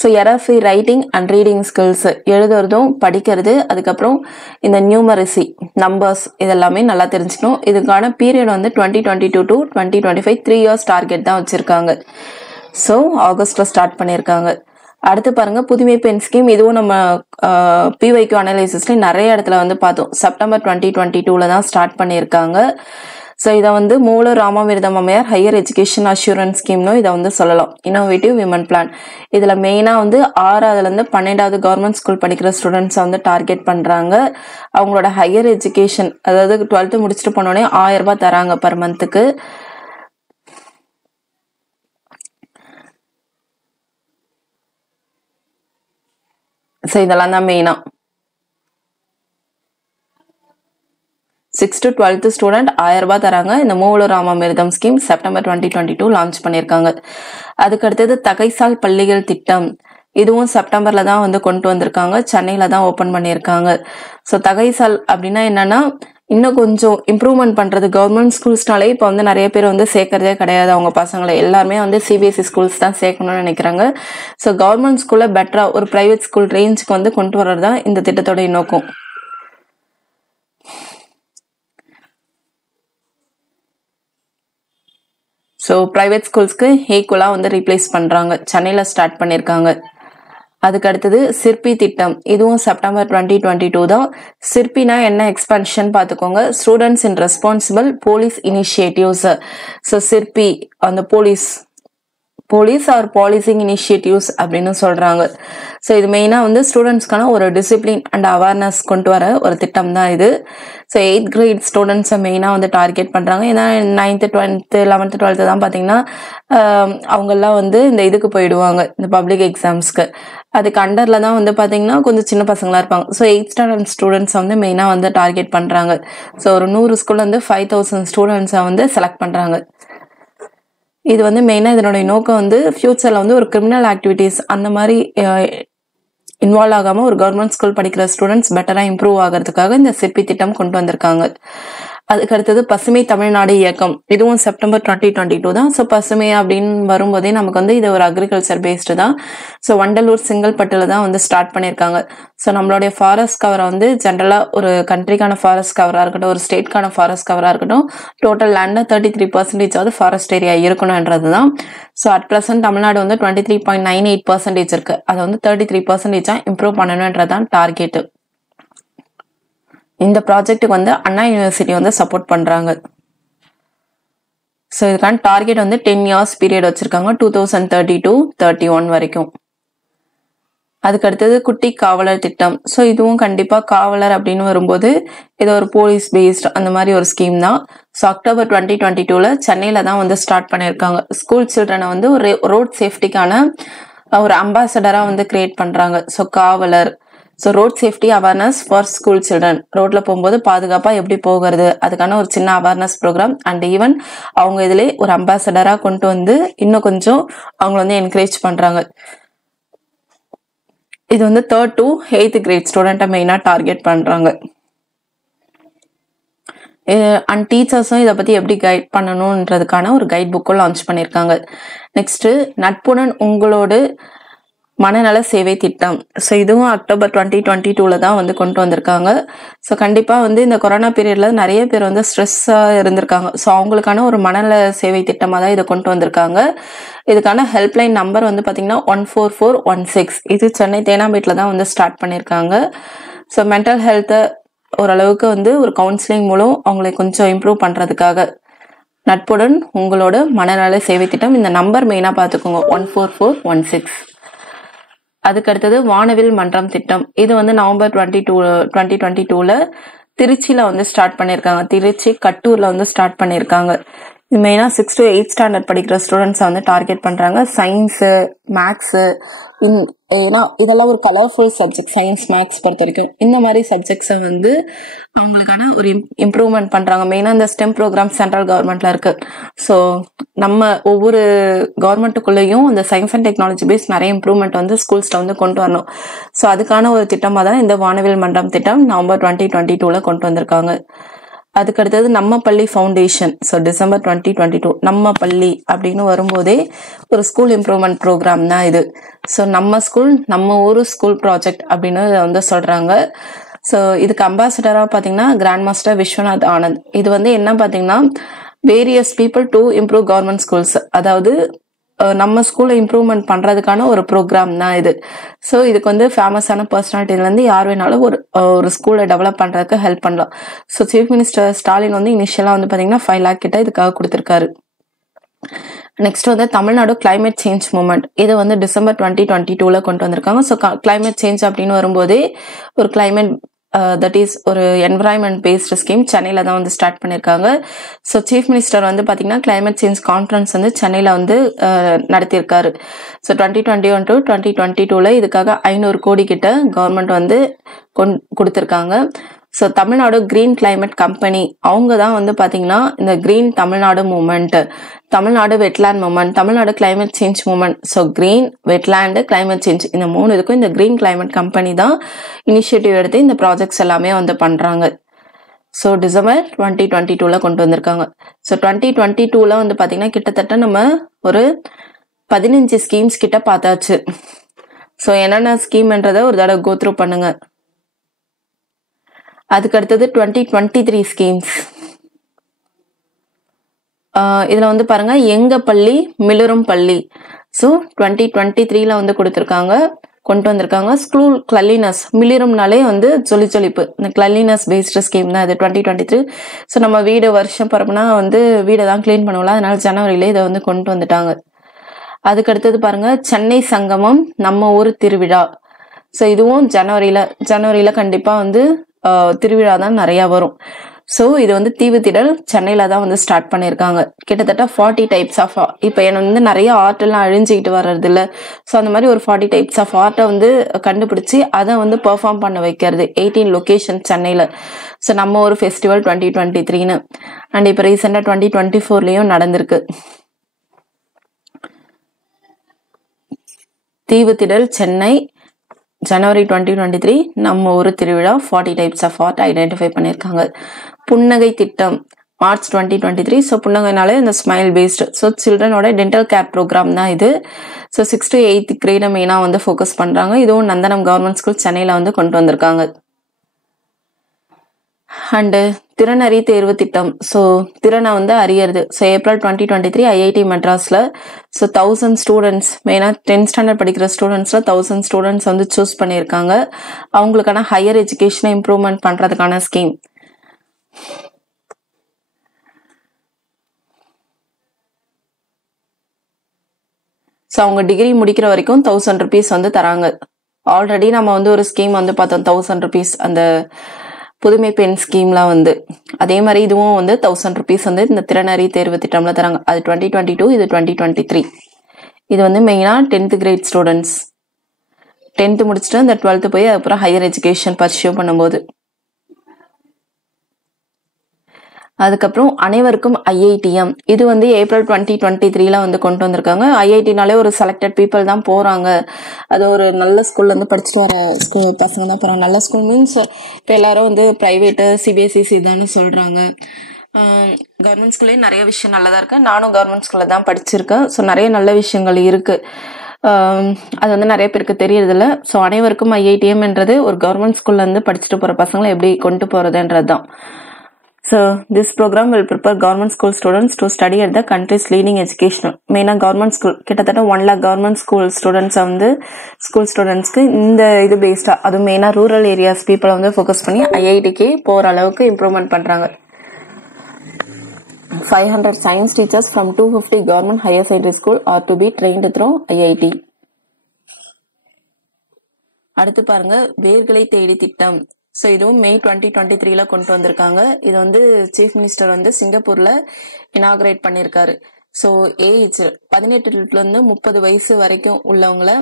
So error free writing and reading skills, எழுதுறதும் படிக்கிறது, அதுக்கப்புறம் இந்த நியூமரசி நம்பர்ஸ் இதெல்லாமே நல்லா தெரிஞ்சுக்கணும். இதுக்கான பீரியட் வந்து 2022 to 2025 3 years டார்கெட் தான் வச்சிருக்காங்க. ஸோ ஆகஸ்ட்ல ஸ்டார்ட் பண்ணியிருக்காங்க. அடுத்து பாருங்க புதுமை பெண் ஸ்கீம். இதுவும் நம்ம பிவைக்யூ அனலைசிஸ்ல நிறைய இடத்துல வந்து பார்த்தோம். செப்டம்பர் 2022ல தான் ஸ்டார்ட் பண்ணியிருக்காங்க. ஸோ இதை வந்து மூல ராமாமிர்தம் அம்மையார் ஹையர் எஜுகேஷன் அஷூரன்ஸ் ஸ்கீம்னு இதை வந்து சொல்லலாம். Innovative women plan. இதுல மெயினா வந்து 6ஆவதுல இருந்து 12வது கவர்மெண்ட் ஸ்கூல் படிக்கிற ஸ்டூடெண்ட்ஸ் வந்து டார்கெட் பண்றாங்க. அவங்களோட ஹையர் எஜுகேஷன், அதாவது 12th முடிச்சுட்டு போனோடனே 1000 ரூபாய் தராங்க பர் மந்த்துக்கு. ஸோ இதெல்லாம் தான் மெயினா 6th to 12th ஸ்டூடெண்ட் 1000 ரூபாய் தராங்க. இந்த Moovalur Ramamirtham scheme September 2022 launch பண்ணியிருக்காங்க. அதுக்கு அடுத்தது தகைசால் பள்ளிகள் திட்டம். இதுவும் செப்டம்பர்ல தான் வந்து கொண்டு வந்திருக்காங்க. சென்னையில தான் ஓபன் பண்ணியிருக்காங்க. ஸோ தகைசால் அப்படின்னா என்னன்னா இன்னும் கொஞ்சம் இம்ப்ரூவ்மெண்ட் பண்றது. கவர்மெண்ட் ஸ்கூல்ஸ்னாலே இப்போ வந்து நிறைய பேர் வந்து சேர்க்கறதே கிடையாது அவங்க பசங்களை. எல்லாருமே வந்து சிபிஎஸ்சி ஸ்கூல்ஸ் தான் சேர்க்கணும்னு நினைக்கிறாங்க. ஸோ கவர்மெண்ட் ஸ்கூல்ல பெட்டரா ஒரு பிரைவேட் ஸ்கூல் ரேஞ்சுக்கு வந்து கொண்டு வர்றது தான் இந்த திட்டத்தோட நோக்கம். ஸோ பிரைவேட் ஸ்கூல்ஸ்க்கு ஈக்குவலா வந்து ரீப்ளேஸ் பண்றாங்க. சென்னையில ஸ்டார்ட் பண்ணியிருக்காங்க. அதுக்கு அடுத்தது சிற்பி திட்டம், இதுவும் செப்டம்பர் 2022 தான். சிற்பினா என்ன எக்ஸ்பென்ஷன் பார்த்துக்கோங்க. ஸ்டூடெண்ட்ஸ் இன் ரெஸ்பான்சிபிள் போலீஸ் இனிஷியேட்டிவ்ஸ். ஸோ சிற்பி அந்த போலீஸ் ஆர் பாலிசிங் இனிஷியேட்டிவ்ஸ் அப்படின்னு சொல்றாங்க. ஸோ இது மெயினா வந்து ஸ்டூடெண்ட்ஸ்க்கான ஒரு டிசிப்ளின் அண்ட் அவேர்னஸ் கொண்டு வர ஒரு திட்டம் தான் இது. ஸோ 8th grade ஸ்டூடெண்ட்ஸை மெயினா வந்து டார்கெட் பண்றாங்க. ஏன்னா 9th 10th 11th 12th தான் பாத்தீங்கன்னா அவங்கெல்லாம் வந்து இந்த இதுக்கு போயிடுவாங்க, இந்த பப்ளிக் எக்ஸாம்ஸ்க்கு. அதுக்கு அண்டர்ல தான் வந்து பாத்தீங்கன்னா கொஞ்சம் சின்ன பசங்களா இருப்பாங்க. ஸோ 8th standard ஸ்டூடெண்ட்ஸ் வந்து மெயினா வந்து டார்கெட் பண்றாங்க. ஸோ ஒரு 100 ஸ்கூல்ல வந்து 5000 ஸ்டூடெண்ட்ஸை வந்து செலக்ட் பண்றாங்க. இது வந்து மெயினா இதனுடைய நோக்கம் வந்து ஃபியூச்சர்ல வந்து ஒரு கிரிமினல் ஆக்டிவிட்டிஸ் அந்த மாதிரி இன்வால்வ் ஆகாம ஒரு கவர்மெண்ட் ஸ்கூல் படிக்கிற ஸ்டூடெண்ட்ஸ் பெட்டரா இம்ப்ரூவ் ஆகிறதுக்காக இந்த சிற்பி திட்டம் கொண்டு வந்திருக்காங்க. அதுக்கு அடுத்தது பசுமை தமிழ்நாடு இயக்கம், இதுவும் செப்டம்பர் 2022 தான். ஸோ பசுமை அப்படின்னு வரும்போதே நமக்கு வந்து இது ஒரு அக்ரிகல்ச்சர் பேஸ்டு தான். ஸோ வண்டலூர் செங்கல்பட்டுல தான் வந்து ஸ்டார்ட் பண்ணியிருக்காங்க. ஸோ நம்மளுடைய ஃபாரஸ்ட் கவரை வந்து ஜென்ரலா ஒரு கண்ட்ரிக்கான ஃபாரஸ்ட் கவரா இருக்கட்டும், ஒரு ஸ்டேட்கான ஃபாரஸ்ட் கவரா இருக்கட்டும், டோட்டல் லேண்ட்ல 33% ஃபாரஸ்ட் ஏரியா இருக்கணும்ன்றது தான். ஸோ அட் பிரசன்ட் தமிழ்நாடு வந்து 23.98% இருக்கு. அதை வந்து 33% இம்ப்ரூவ் பண்ணணும்ன்றதான் டார்கெட். இந்த ப்ராஜெக்ட்டுக்கு வந்து அண்ணா யூனிவர்சிட்டி வந்து சப்போர்ட் பண்றாங்க. ஸோ இதுக்கான டார்கெட் வந்து 10 years பீரியட் வச்சிருக்காங்க, 2030-31 வரைக்கும். அதுக்கு அடுத்தது குட்டி காவலர் திட்டம். ஸோ இதுவும் கண்டிப்பா காவலர் அப்படின்னு வரும்போது இது ஒரு போலீஸ் பேஸ்ட் அந்த மாதிரி ஒரு ஸ்கீம் தான். ஸோ அக்டோபர் 2022 சென்னையில தான் வந்து ஸ்டார்ட் பண்ணியிருக்காங்க. ஸ்கூல் சில்ட்ரனை வந்து ஒரு ரோட் சேஃப்டிக்கான ஒரு அம்பாசடரா வந்து கிரியேட் பண்றாங்க. ஸோ காவலர், so road safety awareness for school children, ரோட்ல போகும்போது பாதுகாப்பா எப்படி போகிறது அதுக்கான ஒரு சின்ன அவேர்னஸ் ப்ரோக்ராம். அண்ட் ஈவன் அவங்க இதுல ஒரு அம்பாசடரா கொண்டு வந்து இன்னும் கொஞ்சம் அவங்க வந்து என்கரேஜ் பண்றாங்க. இது வந்து 3rd to 8th grade ஸ்டூடெண்ட்டை மெயினா டார்கெட் பண்றாங்க. அண்ட் டீச்சர்ஸும் இதை பத்தி எப்படி கைட் பண்ணணும்ன்றதுக்கான ஒரு கைட் புக்கும் லான்ச் பண்ணியிருக்காங்க. நெக்ஸ்ட் நட்புடன் உங்களோடு மனநல சேவை திட்டம். ஸோ இதுவும் அக்டோபர் 2022 தான் வந்து கொண்டு வந்திருக்காங்க. ஸோ கண்டிப்பா வந்து இந்த கொரோனா பீரியட்ல நிறைய பேர் வந்து ஸ்ட்ரெஸ்ஸா இருந்திருக்காங்க. ஸோ அவங்களுக்கான ஒரு மனநல சேவை திட்டமா தான் இதை கொண்டு வந்திருக்காங்க. இதுக்கான ஹெல்ப்லைன் நம்பர் வந்து பாத்தீங்கன்னா 14416. இது சென்னை தேனாம்பேட்ல தான் வந்து ஸ்டார்ட் பண்ணியிருக்காங்க. ஸோ மென்டல் ஹெல்த்தை ஓரளவுக்கு வந்து ஒரு கவுன்சிலிங் மூலம் அவங்களை கொஞ்சம் இம்ப்ரூவ் பண்றதுக்காக நட்புடன் உங்களோட மனநல சேவை திட்டம். இந்த நம்பர் மெயினா பாத்துக்கோங்க, 14416. அதுக்கு அடுத்தது வானவில் மன்றம் திட்டம். இது வந்து நவம்பர் 2022 திருச்சியில வந்து ஸ்டார்ட் பண்ணியிருக்காங்க. திருச்சி கட்டூர்ல வந்து ஸ்டார்ட் பண்ணியிருக்காங்க. இது மெயினா 6th to 8th standard படிக்கிற ஸ்டூடெண்ட்ஸை வந்து டார்கெட் பண்றாங்க. சயின்ஸ், மேக்ஸ், ஏன்னா இதெல்லாம் ஒரு கலர்ஃபுல் சப்ஜெக்ட். சயின்ஸ், மேக்ஸ் பொறுத்த வரைக்கும் இந்த மாதிரி சப்ஜெக்ட்ஸை வந்து அவங்களுக்கான ஒரு இம்ப்ரூவ்மெண்ட் பண்றாங்க. மெயினா இந்த ஸ்டெம் ப்ரோக்ராம் சென்ட்ரல் கவர்மெண்ட்ல இருக்கு. ஸோ நம்ம ஒவ்வொரு கவர்மெண்ட்டுக்குள்ளேயும் இந்த சயின்ஸ் அண்ட் டெக்னாலஜி பேஸ் நிறைய இம்ப்ரூவ்மெண்ட் வந்து ஸ்கூல்ஸ்ல வந்து கொண்டு வரணும். ஸோ அதுக்கான ஒரு திட்டமா தான் இந்த வானவில் மன்றம் திட்டம் நவம்பர் 2022 கொண்டு வந்திருக்காங்க. அதுக்கு அடுத்தது நம்ம பள்ளி ஃபவுண்டேஷன். ஸோ டிசம்பர் 2022 நம்ம பள்ளி அப்படின்னு வரும்போதே ஒரு ஸ்கூல் இம்ப்ரூவ்மெண்ட் ப்ரோக்ராம் தான் இது. ஸோ நம்ம ஸ்கூல் நம்ம ஊரு ஸ்கூல் ப்ராஜெக்ட் அப்படின்னு வந்து சொல்றாங்க. ஸோ இதுக்கு அம்பாசிடரா பாத்தீங்கன்னா கிராண்ட் மாஸ்டர் விஸ்வநாத் ஆனந்த். இது வந்து என்ன பாத்தீங்கன்னா various people to improve government schools, அதாவது நம்ம ஸ்கூல்ல இம்ப்ரூவ்மெண்ட் பண்றதுக்கான ஒரு ப்ரோக்ராம் தான் இது. ஸோ இதுக்கு வந்து ஃபேமஸான பர்சனாலிட்டில இருந்து யார் வேணாலும் ஒரு ஸ்கூலை டெவலப் பண்றதுக்கு ஹெல்ப் பண்ணலாம். ஸோ சீஃப் மினிஸ்டர் ஸ்டாலின் வந்து இனிஷியலா வந்து பாத்தீங்கன்னா 5 lakh கிட்ட இதுக்காக கொடுத்திருக்காரு. நெக்ஸ்ட் வந்து தமிழ்நாடு கிளைமேட் சேஞ்ச் மூவ்மெண்ட். இது வந்து டிசம்பர் 2022 கொண்டு வந்திருக்காங்க. ஸோ கிளைமேட் சேஞ்ச் அப்படின்னு வரும்போதே ஒரு கிளைமேட் தட் இஸ் ஒரு என்வரான்மெண்ட் பேஸ்டு ஸ்கீம் சென்னையில தான் வந்து ஸ்டார்ட் பண்ணியிருக்காங்க. ஸோ சீஃப் மினிஸ்டர் வந்து பாத்தீங்கன்னா கிளைமேட் சேஞ்ச் கான்ஃபரன்ஸ் வந்து சென்னையில வந்து நடத்தியிருக்காரு. ஸோ 2021 to 2022 இதுக்காக 500 கோடி கிட்ட கவர்மெண்ட் வந்து கொடுத்திருக்காங்க. So Tamil Nadu green climate company அவங்க தான் வந்து பாத்தீங்கன்னா இந்த green Tamil Nadu movement, Tamil Nadu wetland movement, Tamil Nadu climate change movement. So green, wetland, climate change இந்த 3 இதுக்கும் இந்த கிரீன் கிளைமேட் கம்பெனி தான் இனிஷியேட்டிவ் எடுத்து இந்த ப்ராஜெக்ட்ஸ் எல்லாமே வந்து பண்றாங்க. ஸோ டிசம்பர் 2022 கொண்டு வந்திருக்காங்க. ஸோ 2022 வந்து பாத்தீங்கன்னா கிட்டத்தட்ட நம்ம ஒரு 15 ஸ்கீம்ஸ் கிட்ட பார்த்தாச்சு. ஸோ என்னென்ன ஸ்கீம்ன்றதை ஒரு தடவை கோ த்ரூ பண்ணுங்க. அதுக்கு அடுத்தது 2023 ஸ்கீம்ஸ். இதுல வந்து பாருங்க எங்க பள்ளி மிளரும் பள்ளி. ஸோ 2023 வந்து கொடுத்திருக்காங்க. கொண்டு வந்திருக்காங்க. ஸ்கூல் கிளன்லினஸ் மிளிரும்னாலே வந்து ஜொலிப்பு, இந்த கிளன்லினஸ் பேஸ்டு ஸ்கீம் தான் இது 2023. ஸோ நம்ம வீடு வருஷம் பிறப்புனா வந்து வீடை தான் கிளீன் பண்ணுவோம்ல, அதனால ஜனவரியில இதை வந்து கொண்டு வந்துட்டாங்க. அதுக்கு அடுத்தது பாருங்க, சென்னை சங்கமம் நம்ம ஊர் திருவிழா. ஸோ இதுவும் ஜனவரியில கண்டிப்பா வந்து திருவிழா தான் நிறைய வரும். ஸோ இது வந்து தீவுத்திடல் சென்னையில தான் வந்து ஸ்டார்ட் பண்ணியிருக்காங்க. கிட்டத்தட்ட 40 டைப்ஸ் ஆஃப், இப்போ என்ன வந்து நிறைய ஆர்ட் எல்லாம் அழிஞ்சிக்கிட்டு வர்றது இல்லை. ஸோ அந்த மாதிரி ஒரு 40 டைப்ஸ் ஆஃப் ஆர்ட்டை வந்து கண்டுபிடிச்சி அதை வந்து பெர்ஃபார்ம் பண்ண வைக்கிறது 18 லொகேஷன் சென்னையில. ஸோ நம்ம ஒரு ஃபெஸ்டிவல் 2023ன்னு அண்ட் இப்போ ரீசெண்டாக 2024லயும் நடந்திருக்கு. தீவுத்திடல் சென்னை ஜனவரி 2023 நம்ம ஒரு திருவிழா 40 டைப்ஸ் ஆஃப் ஆர்ட் ஐடென்டிஃபை பண்ணியிருக்காங்க. புன்னகை திட்டம் மார்ச் 2023. ஸோ புன்னகைனாலே இந்த ஸ்மைல் பேஸ்டு. ஸோ சில்ட்ரனோட டென்டல் கேர் ப்ரோக்ராம் தான் இது. ஸோ 6th to 8th கிரேட மெயினாக வந்து ஃபோக்கஸ் பண்ணுறாங்க. இதுவும் நந்தனம் கவர்மெண்ட் ஸ்கூல் சென்னையில் வந்து கொண்டு வந்திருக்காங்க. அண்டு திறனறி தேர்வு திட்டம். ஸோ திறனை வந்து அறியறது. ஸோ ஏப்ரல் 2023 IIT மெட்ராஸ்ல ஸோ 1000 ஸ்டூடெண்ட்ஸ், மெயினாக 10th ஸ்டாண்டர்ட் படிக்கிற ஸ்டூடெண்ட்ஸ்ல 1000 ஸ்டூடெண்ட்ஸ் வந்து சூஸ் பண்ணியிருக்காங்க. அவங்களுக்கான ஹையர் எஜுகேஷனை இம்ப்ரூவ்மெண்ட் பண்றதுக்கான ஸ்கீம். ஸோ அவங்க டிகிரி முடிக்கிற வரைக்கும் 1000 rupees வந்து தராங்க. ஆல்ரெடி நம்ம வந்து ஒரு ஸ்கீம் வந்து பார்த்தோம் 1000 rupees, அந்த புதுமை பெண் ஸ்கீம்லாம் வந்து அதே மாதிரி இதுவும் வந்து 1000 rupees வந்து இந்த திறனறி தேர்வு திட்டம்ல தராங்க. அது 2022, இது 2023. இது வந்து மெயினா 10th கிரேட் ஸ்டூடெண்ட்ஸ் 10th முடிச்சுட்டு அந்த 12th போய் அப்புறம் ஹையர் எஜுகேஷன் பர்சியூ பண்ணும்போது. அதுக்கப்புறம் அனைவருக்கும் IITM. இது வந்து ஏப்ரல் 2023ல வந்து கொண்டு வந்திருக்காங்க. IITனாலே ஒரு செலக்டட் பீப்புள் தான் போறாங்க. அது ஒரு நல்ல ஸ்கூல்ல இருந்து படிச்சுட்டு வர பசங்க தான் போறாங்க. நல்ல ஸ்கூல் மீன்ஸ் இப்போ எல்லாரும் வந்து பிரைவேட்டு CBSE தானே சொல்றாங்க. கவர்மெண்ட் ஸ்கூல்லே நிறைய விஷயம் நல்லதா இருக்கு. நானும் கவர்மெண்ட் ஸ்கூல்ல தான் படிச்சிருக்கேன். ஸோ நிறைய நல்ல விஷயங்கள் இருக்கு. அது வந்து நிறைய பேருக்கு தெரியறதில்ல. ஸோ அனைவருக்கும் IITMன்றது ஒரு கவர்மெண்ட் ஸ்கூல்ல இருந்து படிச்சுட்டு போற பசங்களை எப்படி கொண்டு போறதுன்றது தான். So this program will prepare government school students to study at the country's leading education. மெயினா கவர்மெண்ட் ஸ்கூல் கிட்டத்தட்ட 1 lakh கவர்மெண்ட் ஸ்கூல் ஸ்டூடெண்ட்ஸ் வந்து ஸ்கூல் ஸ்டூடெண்ட்ஸ்க்கு இந்த இது பேஸ்டா, அதுவும் மெயினா ரூரல் ஏரியாஸ் பீப்புளை வந்து ஃபோக்கஸ் பண்ணி IITக்கு போற அளவுக்கு இம்ப்ரூவ்மெண்ட் பண்றாங்க. 500 science teachers from 250 government higher secondary school are to be trained through IIT. அடுத்து பாருங்க, வேர்களை தேடி திட்டம். ஸோ இதுவும் May 2023ல கொண்டு வந்திருக்காங்க. இது வந்து சீஃப் மினிஸ்டர் வந்து சிங்கப்பூர்ல இனாகிரேட் பண்ணியிருக்காரு. ஸோ ஏஜ் 18ல இருந்து 30 வயசு வரைக்கும் உள்ளவங்கள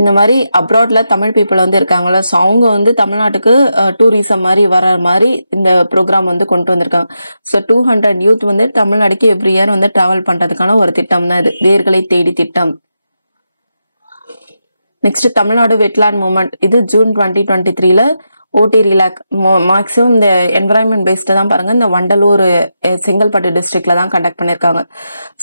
இந்த மாதிரி அப்ராட்ல தமிழ் பீப்புள் வந்து இருக்காங்களா, ஸோ அவங்க வந்து தமிழ்நாட்டுக்கு டூரிசம் மாதிரி வர மாதிரி இந்த ப்ரோக்ராம் வந்து கொண்டு வந்திருக்காங்க. ஸோ 200 யூத் வந்து தமிழ்நாடுக்கு எவ்ரி இயர் வந்து டிராவல் பண்றதுக்கான ஒரு திட்டம் தான் இது, வேர்களை தேடி திட்டம். Next Tamil Nadu wetland movement. இது ஜூன் 2023ல OT ரிலாக் மேக்ஸிமம் இந்த என்வரான்மெண்ட் பேஸ்டு தான் பாருங்க. இந்த வண்டலூர் செங்கல்பட்டு டிஸ்ட்ரிக்ட்ல தான் கண்டக்ட் பண்ணிருக்காங்க.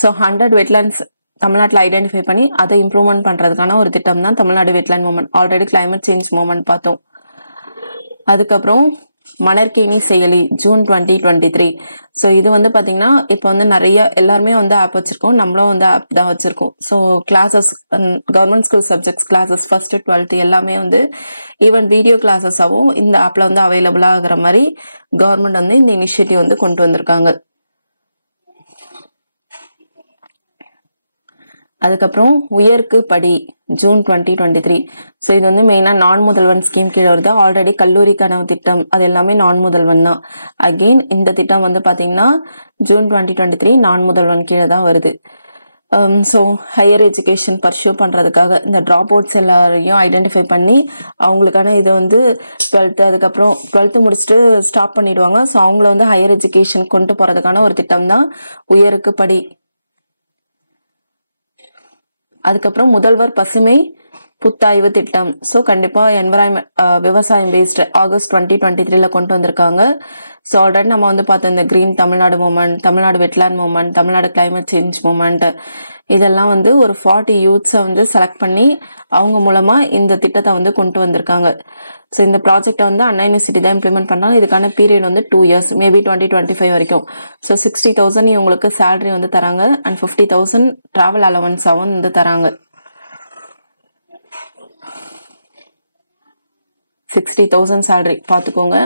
ஸோ 100 வெட்லாண்ட்ஸ் தமிழ்நாட்டில் ஐடென்டிஃபை பண்ணி அதை இம்ப்ரூவ்மெண்ட் பண்றதுக்கான ஒரு திட்டம் தான் Tamil Nadu wetland movement. Already climate change movement பார்த்தோம். அதுக்கப்புறம் மணற்கேணி செயலி ஜூன் 2023. ஸோ இது வந்து பாத்தீங்கன்னா இப்போ வந்து நிறைய எல்லாருமே வந்து ஆப் வச்சிருக்கோம், நம்மளும் வந்து ஆப் தான் வச்சிருக்கோம். So classes government school subjects classes 1st to 12th எல்லாமே வந்து ஈவன் வீடியோ கிளாஸஸாவும் இந்த ஆப்ல வந்து அவைலபிளா ஆகுற மாதிரி கவர்மெண்ட் வந்து இந்த இனிஷியேட்டிவ் வந்து கொண்டு வந்திருக்காங்க. அதுக்கப்புறம் உயர்க்கு படி ஜூன் 2023. ஸோ இது வந்து மெயினா நான் முதல்வன் ஸ்கீம் கீழே வருது. ஆல்ரெடி கல்லூரி கனவு திட்டம் அது எல்லாமே நான் முதல்வன் தான். அகெயின் இந்த திட்டம் வந்து பாத்தீங்கன்னா ஜூன் 2023 நான் முதல்வன் கீழே தான் வருது. ஸோ ஹையர் எஜுகேஷன் பர்சியூ பண்றதுக்காக இந்த ட்ராப் அவுட்ஸ் எல்லாரையும் ஐடென்டிஃபை பண்ணி அவங்களுக்கான இது வந்து 12th அதுக்கப்புறம் 12th முடிச்சுட்டு ஸ்டாப் பண்ணிடுவாங்க. ஸோ அவங்கள வந்து ஹையர் எஜுகேஷன் கொண்டு போறதுக்கான ஒரு திட்டம் தான் உயருக்கு படி. அதுக்கப்புறம் முதல்வர் பசுமை புத்தாய்வு திட்டம். ஸோ கண்டிப்பா என்வரான்மெண்ட் விவசாயம் பேஸ்டு ஆகஸ்ட் 2023ல கொண்டு வந்திருக்காங்க. ஸோ ஆல்ரெடி நம்ம வந்து பார்த்தோம் இந்த green Tamil Nadu movement, Tamil Nadu wetland movement, Tamil Nadu climate change movement, இதெல்லாம் வந்து ஒரு 40 யூத்ஸை வந்து செலக்ட் பண்ணி அவங்க மூலமா இந்த திட்டத்தை வந்து கொண்டு வந்திருக்காங்க. ஸோ இந்த ப்ராஜெக்டை வந்து அண்ணா யூனிவர்சிட்டி தான் இம்ப்ளிமெண்ட் பண்ணாங்க. இதுக்கான பீரியட் வந்து 2 years, மேபி 2025 வரைக்கும். ஸோ 60,000 இவங்களுக்கு சேலரி வந்து தராங்க அண்ட் 50,000 டிராவல் அலவன்ஸாகவும் வந்து தராங்க. 60,000 salary பாத்துக்கோங்க.